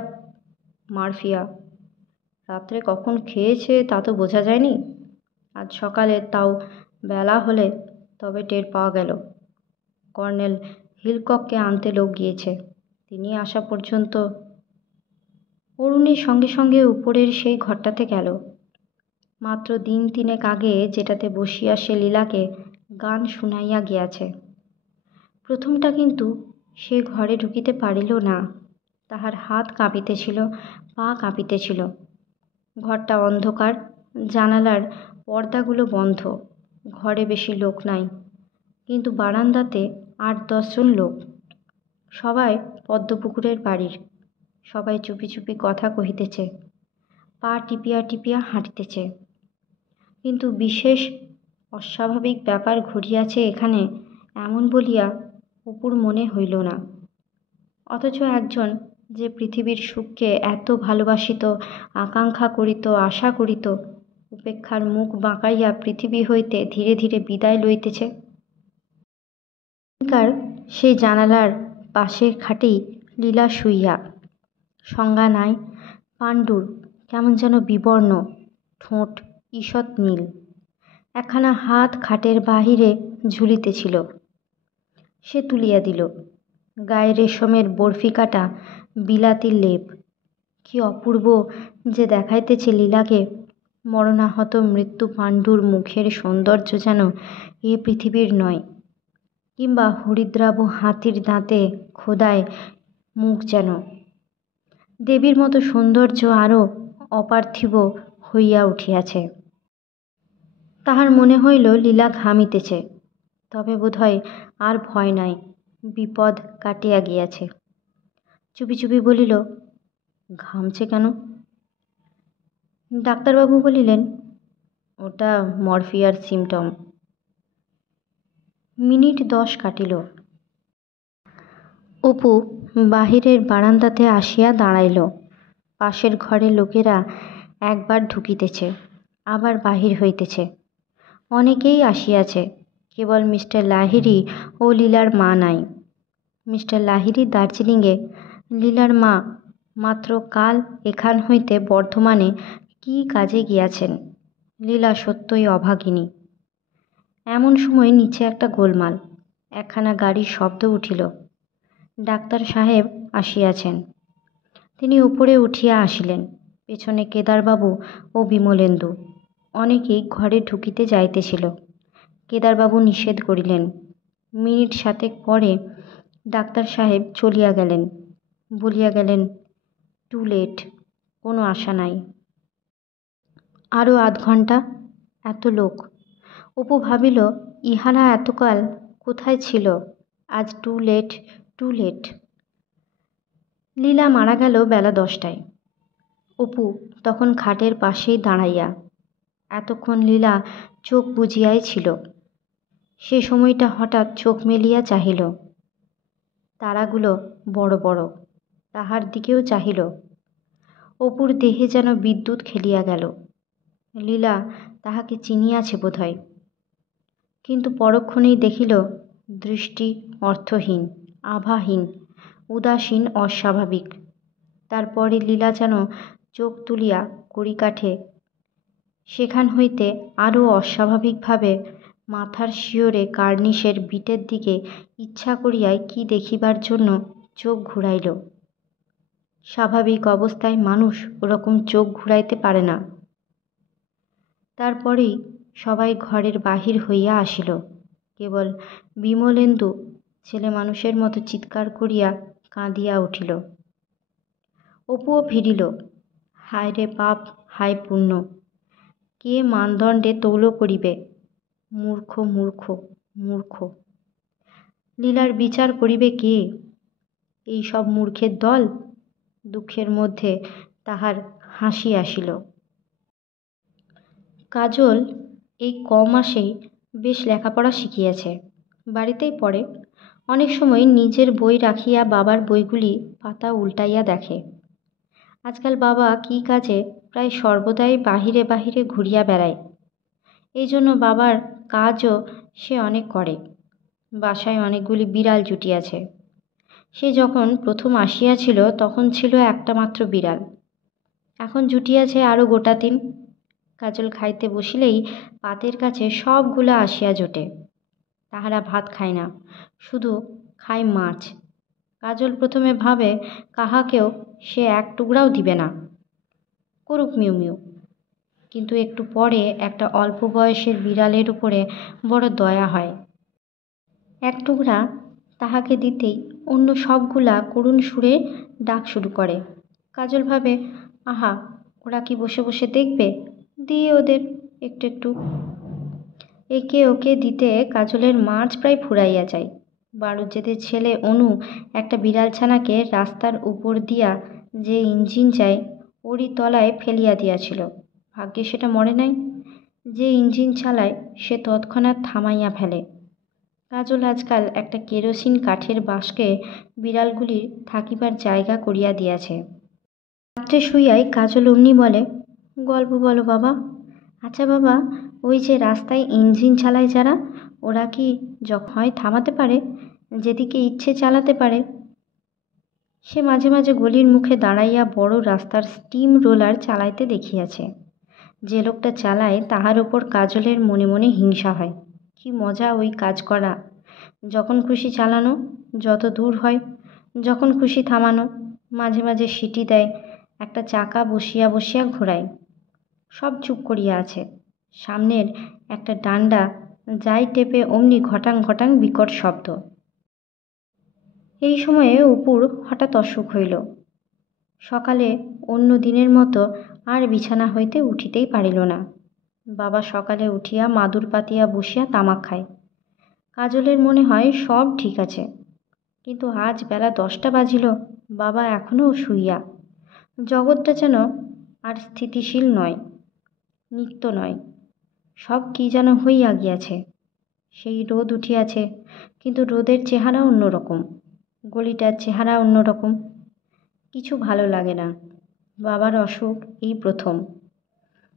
মারফিয়া। রাত্রে কখন খেয়েছে তা তো বোঝা যায়নি। আজ সকালে তাও বেলা হলে তবে টের পাওয়া গেল। কর্নেল হিলকককে আনতে লোক গিয়েছে, তিনি আসা পর্যন্ত। অরুণের সঙ্গে সঙ্গে উপরের সেই ঘরটাতে গেল। মাত্র দিন তিনেক আগে যেটাতে বসিয়া সে লীলাকে গান শুনাইয়া গিয়াছে। প্রথমটা কিন্তু সে ঘরে ঢুকিতে পারিল না। তাহার হাত কাঁপিতেছিল, পা কাঁপিতেছিল। ঘরটা অন্ধকার, জানালার পর্দাগুলো বন্ধ। ঘরে বেশি লোক নাই, কিন্তু বারান্দাতে ৮-১০ জন লোক। সবাই পদ্মপুকুরের বাড়ির। সবাই চুপি চুপি কথা কহিতেছে, পা টিপিয়া টিপিয়া হাঁটিতেছে। কিন্তু বিশেষ অস্বাভাবিক ব্যাপার ঘটিয়াছে এখানে, এমন বলিয়া অপুর মনে হইল না। অথচ একজন যে পৃথিবীর সুখকে এত ভালোবাসিত, আকাঙ্ক্ষা করিত, আশা করিত, উপেক্ষার মুখ বাঁকাইয়া পৃথিবী হইতে ধীরে ধীরে বিদায় লইতেছে। সেই জানালার পাশের খাটেই লীলা শুইয়া। সংজ্ঞা নাই। পাণ্ডুর কেমন যেন বিবর্ণ, ঠোঁট ঈষৎ নীল। একখানা হাত খাটের বাহিরে ঝুলিতেছিল, সে তুলিয়া দিল। গায়ে রেশমের বরফি কাটা বিলাতির লেপ। কি অপূর্ব যে দেখাইতেছে লীলাকে! মরণাহত মৃত্যু পাণ্ডুর মুখের সৌন্দর্য যেন এ পৃথিবীর নয়, কিংবা হরিদ্রাব হাতির দাঁতে খোদায় মুখ যেন। দেবীর মতো সৌন্দর্য আরও অপার্থিব হইয়া উঠিয়াছে। তাহার মনে হইল লীলা ঘামিতেছে, তবে বোধহয় আর ভয় নাই, বিপদ কাটিয়া গিয়াছে। চুপি চুপি বলিল, ঘামছে কেন? ডাক্তারবাবু বলিলেন, ওটা মরফিয়ার সিমটম। মিনিট 10 কাটিল। অপু বাহিরের বারান্দাতে আসিয়া দাঁড়াইল। পাশের ঘরের লোকেরা একবার ঢুকিতেছে, আবার বাহির হইতেছে। অনেকেই আসিয়াছে, কেবল মিস্টার লাহিড়ী ও লীলার মা নাই। মিস্টার লাহিড়ী দার্জিলিংয়ে, লীলার মা মাত্র কাল এখান হইতে বর্ধমানে কী কাজে গিয়াছেন। লীলা সত্যই অভাগিনী। এমন সময় নিচে একটা গোলমাল, একখানা গাড়ির শব্দ উঠিল। ডাক্তার সাহেব আসিয়াছেন। তিনি উপরে উঠিয়া আসিলেন, পেছনে কেদারবাবু ও বিমলেন্দু। অনেকেই ঘরে ঢুকিতে যাইতেছিল। কেদারবাবু নিষেধ করিলেন। মিনিট 7 পরে ডাক্তার সাহেব চলিয়া গেলেন, বলিয়া গেলেন, টু লেট, কোনো আশা নাই। আরও আধ ঘণ্টা, এত লোক। অপু ভাবিল, ইহারা এতকাল কোথায় ছিল? আজ টু লেট, টু লেট। লীলা মারা গেল বেলা 10টায়। অপু তখন খাটের পাশেই দাঁড়াইয়া। এতক্ষণ লীলা চোখ বুজিয়াই ছিল। সে সময়টা হঠাৎ চোখ মেলিয়া চাহিল। তারাগুলো বড় বড়, তাহার দিকেও চাহিল। অপুর দেহে যেন বিদ্যুৎ খেলিয়া গেল। লীলা তাহাকে চিনিয়াছে বোধহয়, কিন্তু পরক্ষণেই দেখিল দৃষ্টি অর্থহীন, আভাহীন, উদাসীন, অস্বাভাবিক। তারপরে লীলা যেন চোখ তুলিয়া কড়িকাঠে সেখান হইতে আরও অস্বাভাবিকভাবে মাথার শিয়রে কার্নিশের বিটের দিকে ইচ্ছা করিয়াই কি দেখিবার জন্য চোখ ঘুরাইল। স্বাভাবিক অবস্থায় মানুষ ওরকম চোখ ঘুরাইতে পারে না। তারপরেই সবাই ঘরের বাহির হইয়া আসিল। কেবল বিমলেন্দু ছেলে মানুষের মতো চিৎকার করিয়া কাঁদিয়া উঠিল। অপুও ফিরিল। হায় রে পাপ, হায় পুণ্য! কে মানদণ্ডে তৌল করিবে? মূর্খ, মূর্খ, মূর্খ! লীলার বিচার করিবে কে? এই সব মূর্খের দল? দুঃখের মধ্যে তাহার হাসি আসিল। কাজল এই কমাসেই বেশ লেখাপড়া শিখিয়াছে। বাড়িতেই পড়ে। অনেক সময় নিজের বই রাখিয়া বাবার বইগুলি পাতা উল্টাইয়া দেখে। আজকাল বাবা কী কাজে প্রায় সর্বদাই বাহিরে বাহিরে ঘুরিয়া বেড়ায়। এই জন্য বাবার কাজও সে অনেক করে। বাসায় অনেকগুলি বিড়াল জুটিয়াছে। সে যখন প্রথম আসিয়াছিল তখন ছিল একটা মাত্র বিড়াল। এখন জুটিয়াছে আরও গোটা 3। কাজল খাইতে বসিলেই পাতের কাছে সবগুলা আসিয়া জোটে। তাহারা ভাত খায় না, শুধু খায় মাছ। কাজল প্রথমে ভাবে কাহাকেও সে এক টুকরাও দিবে না, করুক মিউ মিউ। কিন্তু একটু পরে একটা অল্প বয়সের বিড়ালের উপরে বড় দয়া হয়। এক টুকরা তাহাকে দিতেই অন্য সবগুলা করুণ সুরে ডাক শুরু করে। কাজল ভাবে, আহা, ওরা কি বসে বসে দেখবে, দিয়ে ওদের একটু একটু। একে ওকে দিতে কাজলের মাঝ প্রায় ফুরাইয়া যায়। বাড়ুজ্যেদের ছেলে অনু একটা বিড়াল ছানাকে রাস্তার উপর দিয়া যে ইঞ্জিন যায় ওরই তলায় ফেলিয়া দিয়াছিল। ভাগ্যে সেটা মরে নাই। যে ইঞ্জিন চালায় সে তৎক্ষণাৎ থামাইয়া ফেলে। কাজল আজকাল একটা কেরোসিন কাঠের বাক্সকে বিড়ালগুলির থাকিবার জায়গা করিয়া দিয়াছে। রাত্রে শুইয়াই কাজল অমনি বলে, গল্প বলো বাবা। আচ্ছা বাবা, ওই যে রাস্তায় ইঞ্জিন চালায় যারা, ওরা কি যখন হয় থামাতে পারে, যেদিকে ইচ্ছে চালাতে পারে? সে মাঝে মাঝে গলির মুখে দাঁড়াইয়া বড় রাস্তার স্টিম রোলার চালাইতে দেখিয়াছে। যে লোকটা চালায় তাহার ওপর কাজলের মনে মনে হিংসা হয়। কি মজা ওই কাজ করা! যখন খুশি চালানো, যত দূর হয়, যখন খুশি থামানো, মাঝে মাঝে সিটি দেয়, একটা চাকা বসিয়া বসিয়া ঘোরায়। সব চুপ করিয়া আছে। সামনের একটা ডান্ডা যাই টেপে অমনি ঘটাং ঘটাং বিকট শব্দ। এই সময়ে অপুর হঠাৎ অসুখ হইল। সকালে অন্য দিনের মতো আর বিছানা হইতে উঠিতেই পারিল না। বাবা সকালে উঠিয়া মাদুর পাতিয়া বসিয়া তামাক খায়। কাজলের মনে হয় সব ঠিক আছে, কিন্তু আজ বেলা 10টা বাজিল, বাবা এখনও শুইয়া। জগৎটা যেন আর স্থিতিশীল নয়, নিত্য নয়, সব কি যেন হইয়া গিয়াছে। সেই রোদ উঠিয়াছে, কিন্তু রোদের চেহারা অন্যরকম, গলিটার চেহারা অন্যরকম। কিছু ভালো লাগে না। বাবার অসুখ এই প্রথম।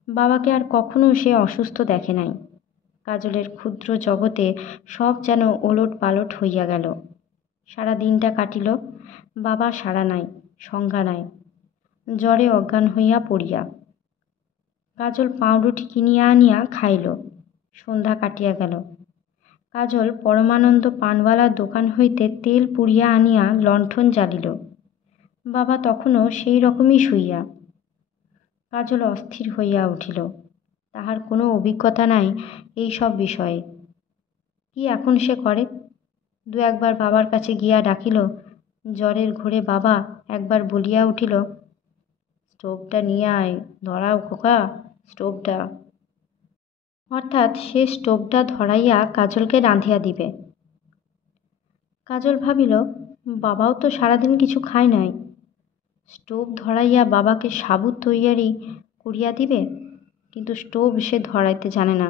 বাবাকে আর কখনো সে অসুস্থ দেখে নাই। কাজলের ক্ষুদ্র জগতে সব যেন ওলট পালট হইয়া গেল। সারা দিনটা কাটিল, বাবা সাড়া নাই, সংজ্ঞা নাই, জ্বরে অজ্ঞান হইয়া পড়িয়া। কাজল পাউরুটি কিনিয়া আনিয়া খাইল। সন্ধ্যা কাটিয়া গেল। কাজল পরমানন্দ পানওয়ালার দোকান হইতে তেল পুড়িয়া আনিয়া লণ্ঠন জ্বালিল। বাবা তখনও সেই রকমই শুইয়া। কাজল অস্থির হইয়া উঠিল। তাহার কোনো অভিজ্ঞতা নাই এই সব বিষয়ে। কি এখন সে করে? দু একবার বাবার কাছে গিয়া ডাকিল। জ্বরের ঘোরে বাবা একবার বলিয়া উঠিল, স্টোভটা নিয়ে আয়, ধরাও খোকা স্টোভটা। অর্থাৎ সে স্টোভটা ধরাইয়া কাজলকে রাঁধিয়া দিবে। কাজল ভাবিল, বাবাও তো সারাদিন কিছু খায় নাই, স্টোভ ধরাইয়া বাবাকে সাবুত তৈয়ারি করিয়া দিবে। কিন্তু স্টোভ সে ধরাইতে জানে না।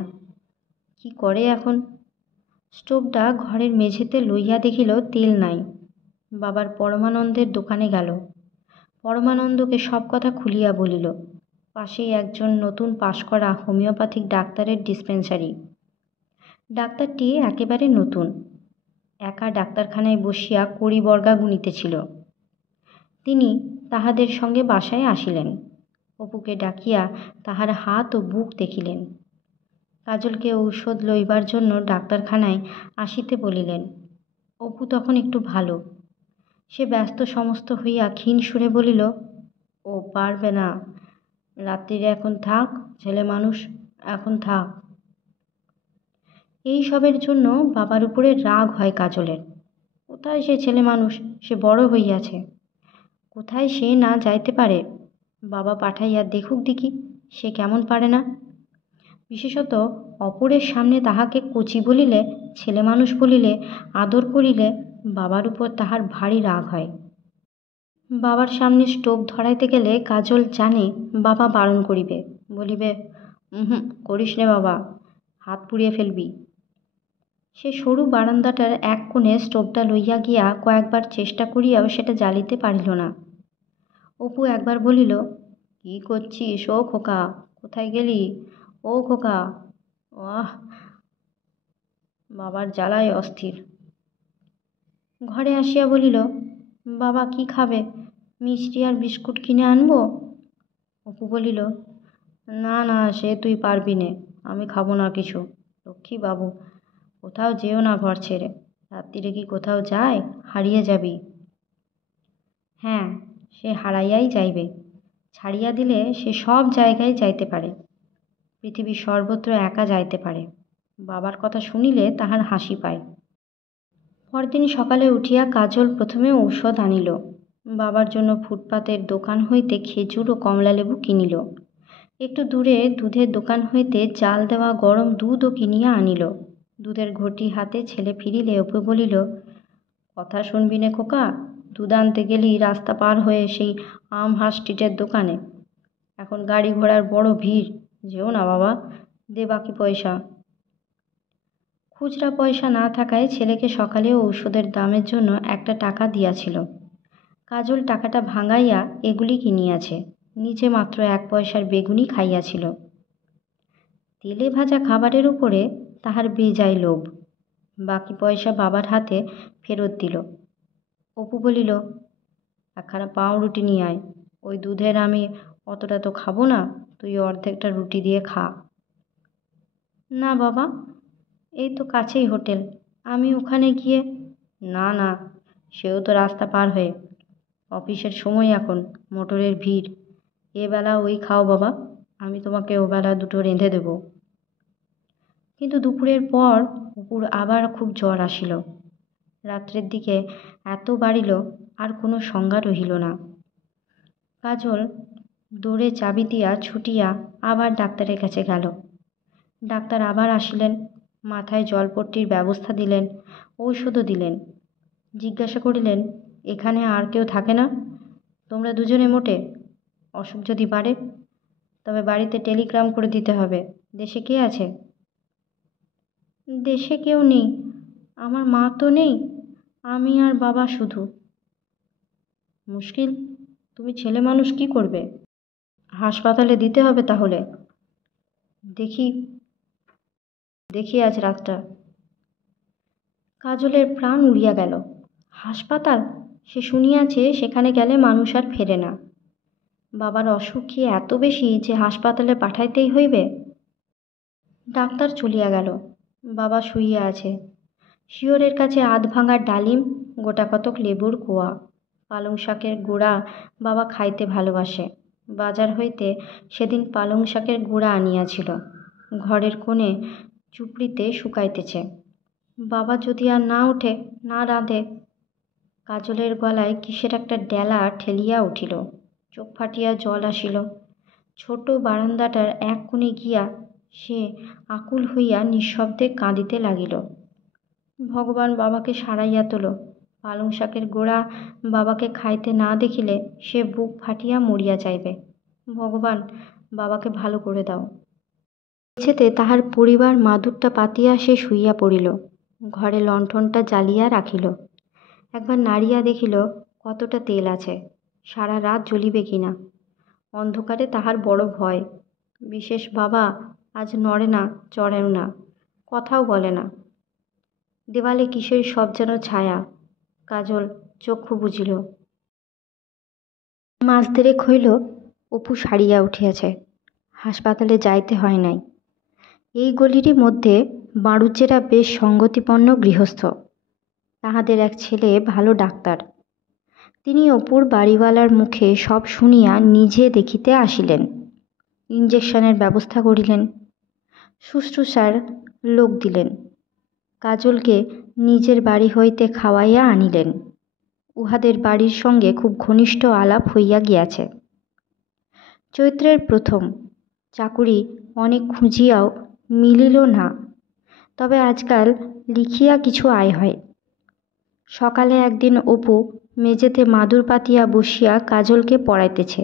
কি করে এখন? স্টোভটা ঘরের মেঝেতে লইয়া দেখিল তেল নাই। বাবার পরমানন্দের দোকানে গেল। পরমানন্দকে সব কথা খুলিয়া বলিল। পাশেই একজন নতুন পাশ করা হোমিওপ্যাথিক ডাক্তারের ডিসপেন্সারি। ডাক্তারটি একেবারে নতুন। একা ডাক্তারখানায় বসিয়া কড়ি বর্গা গুনিতেছিল। তিনি তাহাদের সঙ্গে বাসায় আসিলেন। অপুকে ডাকিয়া তাহার হাত ও বুক দেখিলেন। কাজলকে ঔষধ লইবার জন্য ডাক্তারখানায় আসিতে বলিলেন। অপু তখন একটু ভালো। সে ব্যস্ত সমস্ত হইয়া ক্ষীণ সুরে বলিল, ও পারবে না, রাত্রিরে এখন থাক, ছেলে মানুষ, এখন থাক। এই সবের জন্য বাবার উপরে রাগ হয় কাজলের। কোথায় সে ছেলে মানুষ, সে বড় হইয়াছে। কোথায় সে না যাইতে পারে? বাবা পাঠাইয়া দেখুক দেখি সে কেমন পারে না। বিশেষত অপরের সামনে তাহাকে কচি বলিলে, ছেলে মানুষ বলিলে, আদর করিলে বাবার উপর তাহার ভারী রাগ হয়। বাবার সামনে স্টোভ ধরাইতে গেলে কাজল জানে বাবা বারণ করিবে, বলিবে, করিস নে বাবা, হাত পুড়িয়ে ফেলবি। সে সরু বারান্দাটার এক কোণে স্টোভটা লইয়া গিয়া কয়েকবার চেষ্টা করিয়াও সেটা জ্বালিতে পারিল না। অপু একবার বলিল, কি করছিস ও খোকা, কোথায় গেলি ও খোকা? আহ, বাবার জ্বালায় অস্থির। ঘরে আসিয়া বলিল, বাবা কি খাবে, মিষ্টি আর বিস্কুট কিনে আনবো? অপু বলিল, না না, সে তুই পারবি নে, আমি খাবো না কিছু। লক্ষ্মী বাবু, কোথাও যেও না ঘর ছেড়ে। রাত্রিরে কি কোথাও যায়? হারিয়ে যাবি। হ্যাঁ, সে হারাইয়াই যাইবে। ছাড়িয়া দিলে সে সব জায়গায় যাইতে পারে, পৃথিবীর সর্বত্র একা যাইতে পারে। বাবার কথা শুনিলে তাহার হাসি পায়। পরদিন সকালে উঠিয়া কাজল প্রথমে ঔষধ আনিল। বাবার জন্য ফুটপাতের দোকান হইতে খেজুর ও কমলালেবু কিনিল। একটু দূরে দুধের দোকান হইতে জাল দেওয়া গরম দুধও কিনিয়া আনিল। দুধের ঘটি হাতে ছেলে ফিরিলে অপু বলিল, কথা শুনবি নে খোকা, দুধ আনতে গেলি রাস্তা পার হয়ে সেই আমহাস স্ট্রিটের দোকানে। এখন গাড়ি ঘোড়ার বড় ভিড়, যেও না বাবা, দে বাকি পয়সা। খুচরা পয়সা না থাকায় ছেলেকে সকালে ঔষধের দামের জন্য একটা টাকা দিয়াছিল। কাজল টাকাটা ভাঙাইয়া এগুলি কিনিয়াছে, নিজে মাত্র 1 পয়সার বেগুনি খাইয়াছিল। তেলে ভাজা খাবারের উপরে তাহার বেজায় লোভ। বাকি পয়সা বাবার হাতে ফেরত দিল। অপু বলিল, একখানা পাউরুটি নিয়ে আয়, ওই দুধের আমি অতটা তো খাবো না, তুই অর্ধেকটা রুটি দিয়ে খা। না বাবা, এই তো কাছেই হোটেল, আমি ওখানে গিয়ে। না না, সেও তো রাস্তা পার হয়ে। অফিসের সময় এখন, মোটরের ভিড়। এবেলা ওই খাও বাবা, আমি তোমাকে ওবেলা দুটো রেঁধে দেব। কিন্তু দুপুরের পর অপুর আবার খুব জ্বর আসিল। রাত্রের দিকে এত বাড়িল, আর কোনো সংজ্ঞা রহিল না। কাজল দৌড়ে চাবি দিয়া ছুটিয়া আবার ডাক্তারের কাছে গেল। ডাক্তার আবার আসিলেন, মাথায় জলপট্টির ব্যবস্থা দিলেন, ঔষধও দিলেন। জিজ্ঞাসা করিলেন, এখানে আর কেউ থাকে না? তোমরা দুজনে মোটে? অসুখ যদি বাড়ে তবে বাড়িতে টেলিগ্রাম করে দিতে হবে। দেশে কে আছে? দেশে কেউ নেই, আমার মা তো নেই, আমি আর বাবা শুধু। মুশকিল, তুমি ছেলে মানুষ কি করবে? হাসপাতালে দিতে হবে তাহলে। দেখি দেখি আজ রাতটা। কাজলের প্রাণ উড়িয়া গেল। হাসপাতাল? সে শুনিয়াছে সেখানে গেলে মানুষ আর ফেরে না। বাবার অসুখ কি এত বেশি যে হাসপাতালে পাঠাইতেই হইবে? ডাক্তার চলিয়া গেল। বাবা শুইয়া আছে। শিয়রের কাছে আধ ভাঙা ডালিম, গোটা কতক লেবুর কোয়া, পালং শাকের গুঁড়া বাবা খাইতে ভালোবাসে। বাজার হইতে সেদিন পালং শাকের গুঁড়া আনিয়াছিল, ঘরের কোণে চুপড়িতে শুকাইতেছে। বাবা যদি আর না ওঠে, না রাঁধে। কাজলের গলায় কিসের একটা ডেলা ঠেলিয়া উঠিল, চোখ ফাটিয়া জল আসিল। ছোট বারান্দাটার এক কোণে গিয়া সে আকুল হইয়া নিঃশব্দে কাঁদিতে লাগিল। ভগবান বাবাকে সারাইয়া তোলো, পালং শাকের গোড়া বাবাকে খাইতে না দেখিলে সে বুক ফাটিয়া মরিয়া যাইবে। ভগবান বাবাকে ভালো করে দাও। মেঝেতে তাহার পরিবার মাদুরটা পাতিয়া সে শুইয়া পড়িল। ঘরে লণ্ঠনটা জ্বালিয়া রাখিল। একবার নাড়িয়া দেখিল কতটা তেল আছে, সারা রাত জ্বলিবে কিনা। অন্ধকারে তাহার বড় ভয়। বিশেষ বাবা আজ নড়ে না, চড়েও না, কথাও বলে না। দেওয়ালে কিসের সব যেন ছায়া। কাজল চক্ষু বুঝিল। মাস দেরেক হইল অপু সারিয়া উঠিয়াছে, হাসপাতালে যাইতে হয় নাই। এই গলিরই মধ্যে বাড়ুজ্যেরা বেশ সঙ্গতিপন্ন গৃহস্থ। তাহাদের এক ছেলে ভালো ডাক্তার। তিনি অপুর বাড়িওয়ালার মুখে সব শুনিয়া নিজে দেখিতে আসিলেন। ইঞ্জেকশনের ব্যবস্থা করিলেন, শুশ্রূষার লোক দিলেন। কাজলকে নিজের বাড়ি হইতে খাওয়াইয়া আনিলেন। উহাদের বাড়ির সঙ্গে খুব ঘনিষ্ঠ আলাপ হইয়া গিয়াছে। চৈত্রের প্রথম। চাকুরি অনেক খুঁজিয়াও মিলিল না, তবে আজকাল লিখিয়া কিছু আয় হয়। সকালে একদিন অপু মেঝেতে মাদুর পাতিয়া বসিয়া কাজলকে পড়াইতেছে।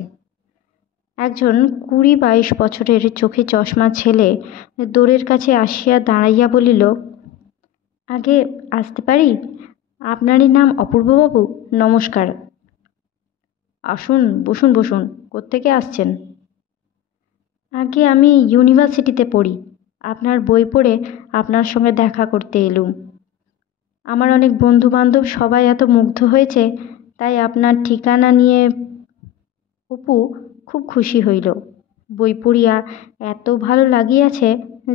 একজন 20-22 বছরের চোখে চশমা ছেলে দোরের কাছে আসিয়া দাঁড়াইয়া বলিল, আগে আসতে পারি? আপনারই নাম অপূর্ববাবু? নমস্কার। আসুন, বসুন বসুন। কোত্থেকে আসছেন? আগে আমি ইউনিভার্সিটিতে পড়ি, আপনার বই পড়ে আপনার সঙ্গে দেখা করতে এলুম। আমার অনেক বন্ধু বান্ধব সবাই এত মুগ্ধ হয়েছে, তাই আপনার ঠিকানা নিয়ে। অপু খুব খুশি হইল। বই পড়িয়া এত ভালো লাগিয়াছে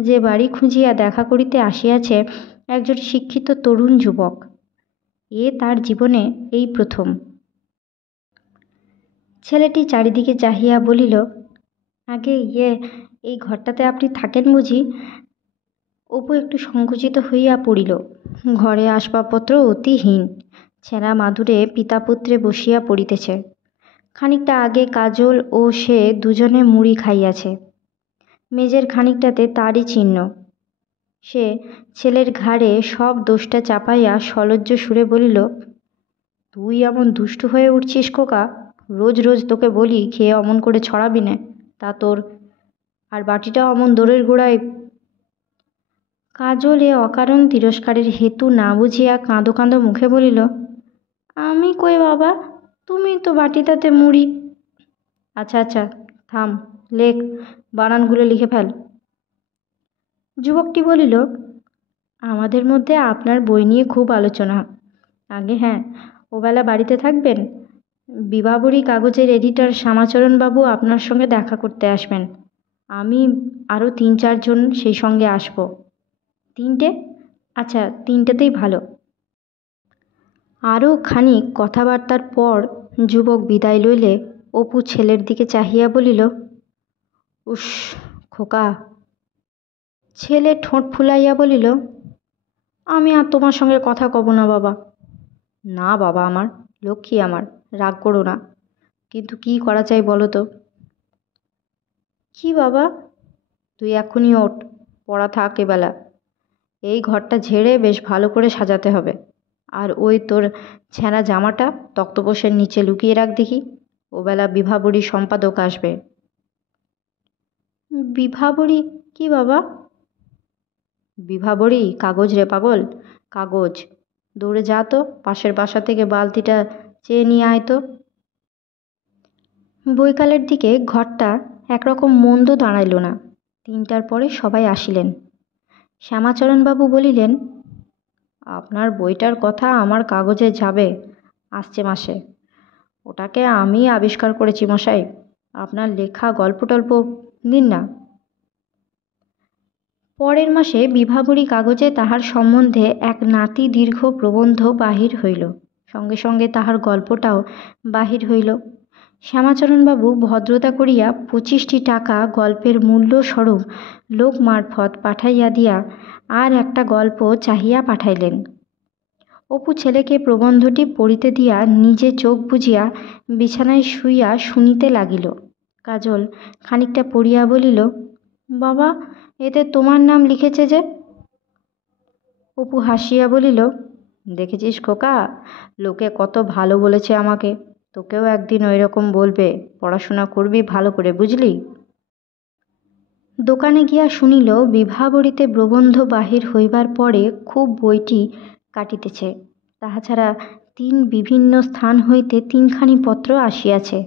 যে বাড়ি খুঁজিয়া দেখা করিতে আসিয়াছে একজন শিক্ষিত তরুণ যুবক। এ তার জীবনে এই প্রথম। ছেলেটি চারিদিকে চাহিয়া বলিল, আগে এই ঘরটাতে আপনি থাকেন বুঝি? অপু একটু সংকুচিত হইয়া পড়িল। ঘরে আসবাবপত্র অতিহীন, ছেঁড়া মাদুরে পিতাপুত্রে বসিয়া পড়িতেছে। খানিকটা আগে কাজল ও সে দুজনে মুড়ি খাইয়াছে। মেজের খানিকটাতে তারই চিহ্ন। সে ছেলের ঘাড়ে সব দোষটা চাপাইয়া সলজ্জ সুরে বলিল, তুই এমন দুষ্টু হয়ে উঠছিস খোকা, রোজ রোজ তোকে বলি খেয়ে অমন করে ছড়াবি নে, তা তোর। আর বাটিটাও অমন দোরের গোড়ায়। কাজল এ অকারণ তিরস্কারের হেতু না বুঝিয়া কাঁদো কাঁদো মুখে বলিল, আমি কই বাবা, তুমি তো বাটিটাতে মুড়ি। আচ্ছা আচ্ছা থাম, লেখ, বানানগুলো লিখে ফেল। যুবকটি বলিল, আমাদের মধ্যে আপনার বই নিয়ে খুব আলোচনা। আগে হ্যাঁ, ওবেলা বাড়িতে থাকবেন? বিভাবরী কাগজের এডিটর শ্যামাচরণবাবু আপনার সঙ্গে দেখা করতে আসবেন। আমি আরও 3-4 জন সেই সঙ্গে আসব। 3টে? আচ্ছা, 3টেতেই ভালো। আরও খানিক কথাবার্তার পর যুবক বিদায় লইলে অপু ছেলের দিকে চাহিয়া বলিল, উস খোকা। ছেলে ঠোঁট ফুলাইয়া বলিল, আমি আর তোমার সঙ্গে কথা কব না বাবা। না বাবা আমার, লক্ষ্মী আমার, রাগ করো না। কিন্তু কি করা চাই বলো তো? কি বাবা? তুই এক্ষুনি ওঠ, পড়া থাক এবেলা। এই ঘরটা ঝেড়ে বেশ ভালো করে সাজাতে হবে। আর ওই তোর ছেঁড়া জামাটা তক্তপোষের নিচে লুকিয়ে রাখ দেখি, ওবেলা বিভাবরী সম্পাদক আসবে। বিভাবরী কি বাবা? বিভাবরী কাগজ রে পাগল, কাগজ। দৌড়ে যা তো, পাশের বাসা থেকে বালতিটা চেয়ে নিয়ে আয় তো। বৈকালের দিকে ঘরটা একরকম মন্দ দাঁড়াইল না। 3টার পরে সবাই আসিলেন। শ্যামাচরণবাবু বলিলেন, আপনার বইটার কথা আমার কাগজে যাবে আসছে মাসে। ওটাকে আমি আবিষ্কার করেছি মশাই। আপনার লেখা গল্প টল্প দিন না। পরের মাসে বিভাবরী কাগজে তাহার সম্বন্ধে এক নাতি দীর্ঘ প্রবন্ধ বাহির হইল। সঙ্গে সঙ্গে তাহার গল্পটাও বাহির হইল। শ্যামাচরণবাবু ভদ্রতা করিয়া 25টি টাকা গল্পের মূল্য স্বরূপ লোক মারফত পাঠাইয়া দিয়া আর একটা গল্প চাহিয়া পাঠাইলেন। অপু ছেলেকে প্রবন্ধটি পড়িতে দিয়া নিজে চোখ বুজিয়া বিছানায় শুইয়া শুনিতে লাগিল। কাজল খানিকটা পড়িয়া বলিল, বাবা, এতে তোমার নাম লিখেছে যে? অপু হাসিয়া বলিল, দেখেছিস খোকা, লোকে কত ভালো বলেছে আমাকে। তোকেও একদিন ওই রকম বলবে। পড়াশোনা করবি ভালো করে, বুঝলি? দোকানে গিয়া শুনিল বিভাবরীতে প্রবন্ধ বাহির হইবার পরে খুব বইটি কাটিতেছে। তাহা ছাড়া 3 বিভিন্ন স্থান হইতে 3খানি পত্র আসিয়াছে।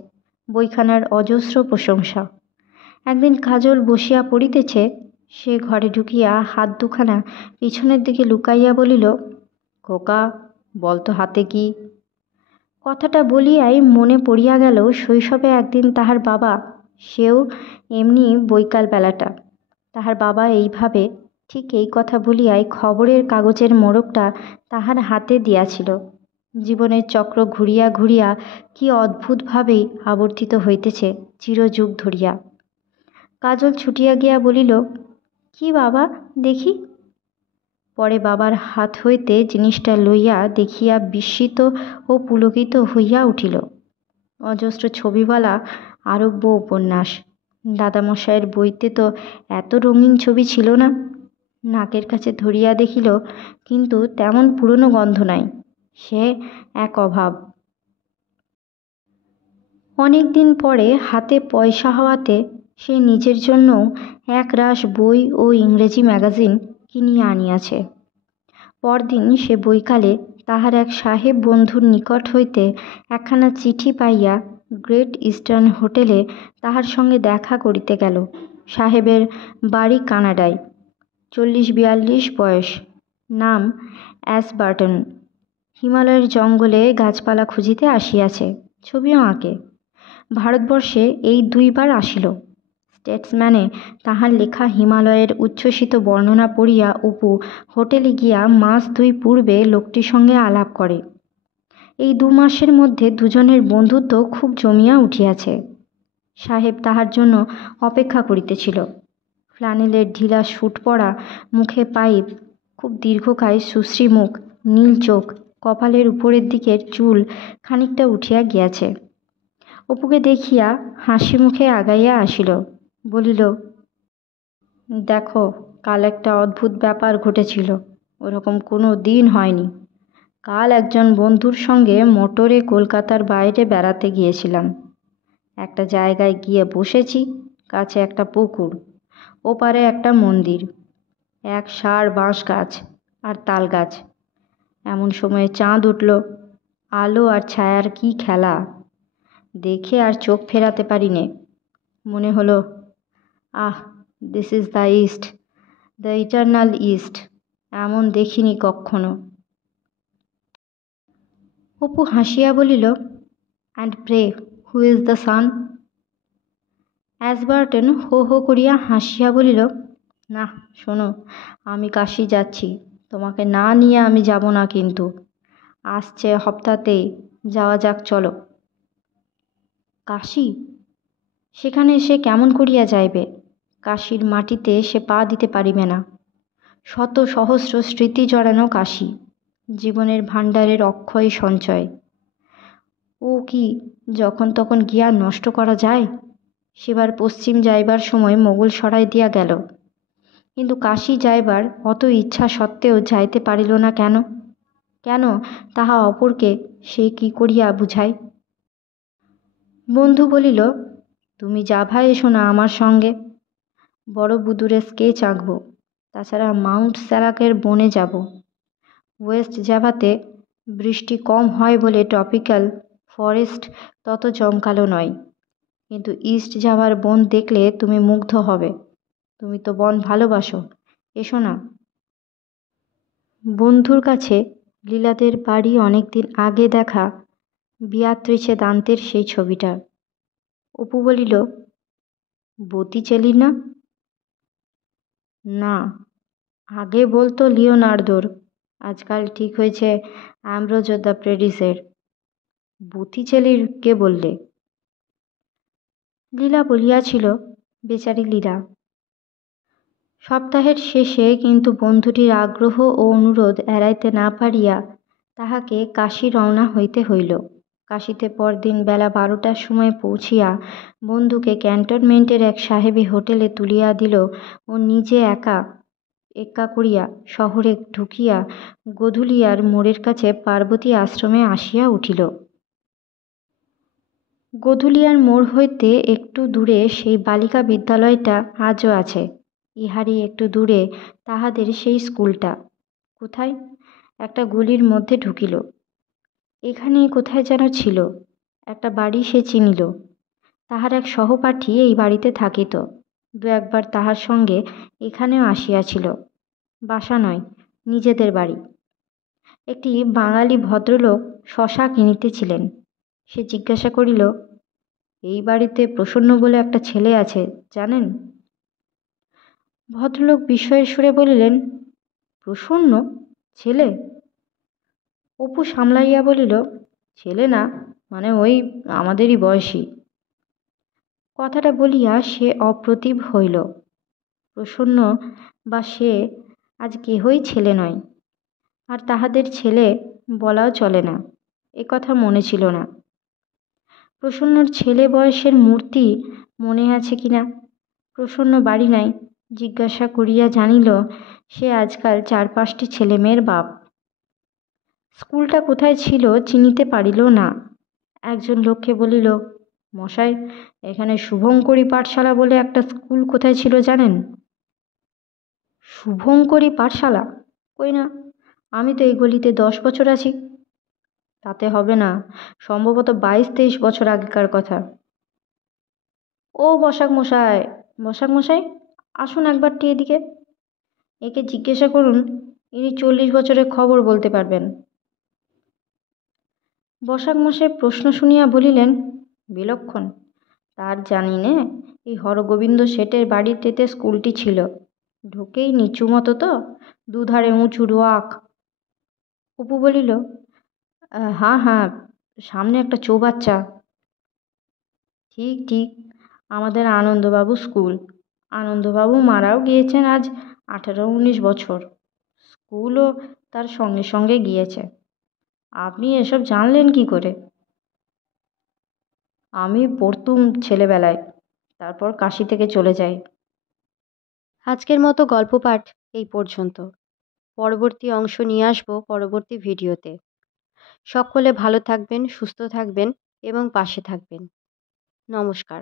বইখানার অজস্র প্রশংসা। একদিন কাজল বসিয়া পড়িতেছে, সে ঘরে ঢুকিয়া হাত দুখানা পিছনের দিকে লুকাইয়া বলিল, খোকা, বলতো হাতে কি? কথাটা বলিয়াই মনে পড়িয়া গেল শৈশবে একদিন তাহার বাবা, সেও এমনি বৈকাল বেলাটা, তাহার বাবা এইভাবে ঠিক এই কথা বলিয়াই খবরের কাগজের মোড়কটা তাহার হাতে দিয়াছিল। জীবনের চক্র ঘুরিয়া ঘুরিয়া কি অদ্ভুতভাবেই আবর্তিত হইতেছে চিরযুগ ধরিয়া। কাজল ছুটিয়া গিয়া বলিল, কি বাবা দেখি? পরে বাবার হাত হইতে জিনিসটা লইয়া দেখিয়া বিস্মিত ও পুলকিত হইয়া উঠিল। অজস্র ছবিওয়ালা আরব্য উপন্যাস। দাদামশাইয়ের বইতে তো এত রঙিন ছবি ছিল না। নাকের কাছে ধরিয়া দেখিল, কিন্তু তেমন পুরনো গন্ধ নাই। সে এক অভাব। অনেক দিন পরে হাতে পয়সা হওয়াতে সে নিজের জন্যও একরাশ বই ও ইংরেজি ম্যাগাজিন কিনিয়া আনিয়াছে। পরদিন সে বৈকালে তাহার এক সাহেব বন্ধুর নিকট হইতে একখানা চিঠি পাইয়া গ্রেট ইস্টার্ন হোটেলে তাহার সঙ্গে দেখা করিতে গেল। সাহেবের বাড়ি কানাডায়, 40-42 বয়স, নাম অ্যাশবার্টন। হিমালয়ের জঙ্গলে গাছপালা খুঁজিতে আসিয়াছে, ছবিও আঁকে। ভারতবর্ষে এই 2বার আসিল। স্টেটসম্যানে তাহার লেখা হিমালয়ের উচ্ছ্বসিত বর্ণনা পড়িয়া অপু হোটেলে গিয়া মাস 2 পূর্বে লোকটির সঙ্গে আলাপ করে। এই 2 মাসের মধ্যে দুজনের বন্ধুত্ব খুব জমিয়া উঠিয়াছে। সাহেব তাহার জন্য অপেক্ষা করিতেছিল। ফ্লানেলের ঢিলা স্যুট পরা, মুখে পাইপ, খুব দীর্ঘকায় সুশ্রী মুখ, নীল চোখ, কপালের উপরের দিকের চুল খানিকটা উঠিয়া গিয়াছে। অপুকে দেখিয়া হাসি মুখে আগাইয়া আসিল, বলিল, দেখো, কাল একটা অদ্ভুত ব্যাপার ঘটেছিল, ওরকম কোনো দিন হয়নি। কাল একজন বন্ধুর সঙ্গে মোটরে কলকাতার বাইরে বেড়াতে গিয়েছিলাম। একটা জায়গায় গিয়ে বসেছি, কাছে একটা পুকুর, ওপারে একটা মন্দির, এক সার বাঁশ গাছ আর তাল গাছ। এমন সময়ে চাঁদ উঠল, আলো আর ছায়ার কি খেলা! দেখে আর চোখ ফেরাতে পারিনে। মনে হলো, ah, this is the east, the eternal east. এমন দেখিনি কক্ষনো। অপু হাসিয়া বলিল, and pray who is the sun? Ashburton হো হো করিয়া হাসিয়া বলিল, না, শোনো, আমি কাশী যাচ্ছি, তোমাকে না নিয়ে আমি যাব না কিন্তু। আসছে হপ্তাতেই যাওয়া যাক, চলো। কাশী? সেখানে সে কেমন করিয়া যাইবে? কাশীর মাটিতে সে পা দিতে পারিবে না। শত সহস্র স্মৃতি জড়ানো কাশী, জীবনের ভাণ্ডারের অক্ষয় সঞ্চয়। ও কি যখন তখন গিয়া নষ্ট করা যায়? সেবার পশ্চিম যাইবার সময় মোগল সরাই দিয়া গেল, কিন্তু কাশী যাইবার অত ইচ্ছা সত্ত্বেও যাইতে পারিল না কেন? কেন, তাহা অপরকে সে কি করিয়া বুঝায়? বন্ধু বলিল, তুমি জাভা এসো না আমার সঙ্গে, বড় বুদুরে স্কেচ আঁকব। তাছাড়া মাউন্ট স্যারাকের বনে যাব। ওয়েস্ট জাভাতে বৃষ্টি কম হয় বলে ট্রপিক্যাল ফরেস্ট তত জমকালো নয়, কিন্তু ইস্ট জাভার বন দেখলে তুমি মুগ্ধ হবে। তুমি তো বন ভালোবাসো, এসো না। বন্ধুর কাছে লীলাদের বাড়ি অনেকদিন আগে দেখা বিয়াত্রিছে দান্তের সেই ছবিটা। অপু বলিল, বতিচেলি না? না, আগে বলতো লিওনার্দোর, আজকাল ঠিক হয়েছে অ্যামব্রোজো দ্য প্রেডিসের। বতিচেলির কে বললে? লীলা বলিয়াছিল, বেচারি লীলা। সপ্তাহের শেষে কিন্তু বন্ধুটির আগ্রহ ও অনুরোধ এড়াইতে না পারিয়া তাহাকে কাশী রওনা হইতে হইল। কাশীতে পরদিন বেলা 12টার সময় পৌঁছিয়া বন্ধুকে ক্যান্টনমেন্টের এক সাহেবী হোটেলে তুলিয়া দিল ও নিজে এক্কা করিয়া শহরে ঢুকিয়া গধুলিয়ার মোড়ের কাছে পার্বতী আশ্রমে আসিয়া উঠিল। গধুলিয়ার মোড় হইতে একটু দূরে সেই বালিকা বিদ্যালয়টা আজও আছে। ইহারই একটু দূরে তাহাদের সেই স্কুলটা। কোথায়? একটা গলির মধ্যে ঢুকিল। এখানেই কোথায় যেন ছিল। একটা বাড়ি সে চিনিল। তাহার এক সহপাঠী এই বাড়িতে থাকিত। দু একবার তাহার সঙ্গে এখানেও আসিয়াছিল। বাসা নয়, নিজেদের বাড়ি। একটি বাঙালি ভদ্রলোক শশা কিনিতেছিলেন। সে জিজ্ঞাসা করিল, এই বাড়িতে প্রসন্ন বলে একটা ছেলে আছে, জানেন? ভদ্রলোক বিস্ময়ের সুরে বলিলেন, প্রসন্ন ছেলে? অপু সামলাইয়া বলিল, ছেলে না, মানে ওই আমাদেরই বয়সী। কথাটা বলিয়া সে অপ্রতিভ হইল। প্রসন্ন বা সে আজ কেহই ছেলে নয়, আর তাহাদের ছেলে বলাও চলে না, এ কথা মনে ছিল না। প্রসন্নর ছেলে বয়সের মূর্তি মনে আছে কিনা? প্রসন্ন বাড়ি নাই জিজ্ঞাসা করিয়া জানিল সে আজকাল 4-5টি ছেলেমেয়ের বাপ। স্কুলটা কোথায় ছিল চিনিতে পারিল না। একজন লোককে বলিল, মশাই, এখানে শুভঙ্করী পাঠশালা বলে একটা স্কুল কোথায় ছিল জানেন? শুভঙ্করী পাঠশালা? কই না, আমি তো এই গলিতে 10 বছর আছি। তাতে হবে না, সম্ভবত 22-23 বছর আগেকার কথা। ও বসাক মশাই, বসাক মশাই, আসুন একবারটি এদিকে। একে জিজ্ঞাসা করুন, ইনি 40 বছরের খবর বলতে পারবেন। বসাক মশাই প্রশ্ন শুনিয়া বলিলেন, বিলক্ষণ, তার জানি নে, এই হরগোবিন্দ শেঠের বাড়িতেতে স্কুলটি ছিল। ঢুকেই নিচু মতো তো, দুধারে উঁচু রোয়াক। অপু বলিল, হ্যাঁ হ্যাঁ, সামনে একটা চৌবাচ্চা। ঠিক ঠিক, আমাদের আনন্দবাবু স্কুল। আনন্দবাবু মারাও গিয়েছেন আজ 18-19 বছর। স্কুলও তার সঙ্গে সঙ্গে গিয়েছে। আপনি এসব জানলেন কি করে? আমি পড়তুম ছেলেবেলায়, তারপর কাশি থেকে চলে যাই। আজকের মতো গল্প পাঠ এই পর্যন্ত। পরবর্তী অংশ নিয়ে আসবো পরবর্তী ভিডিওতে। সকলে ভালো থাকবেন, সুস্থ থাকবেন এবং পাশে থাকবেন। নমস্কার।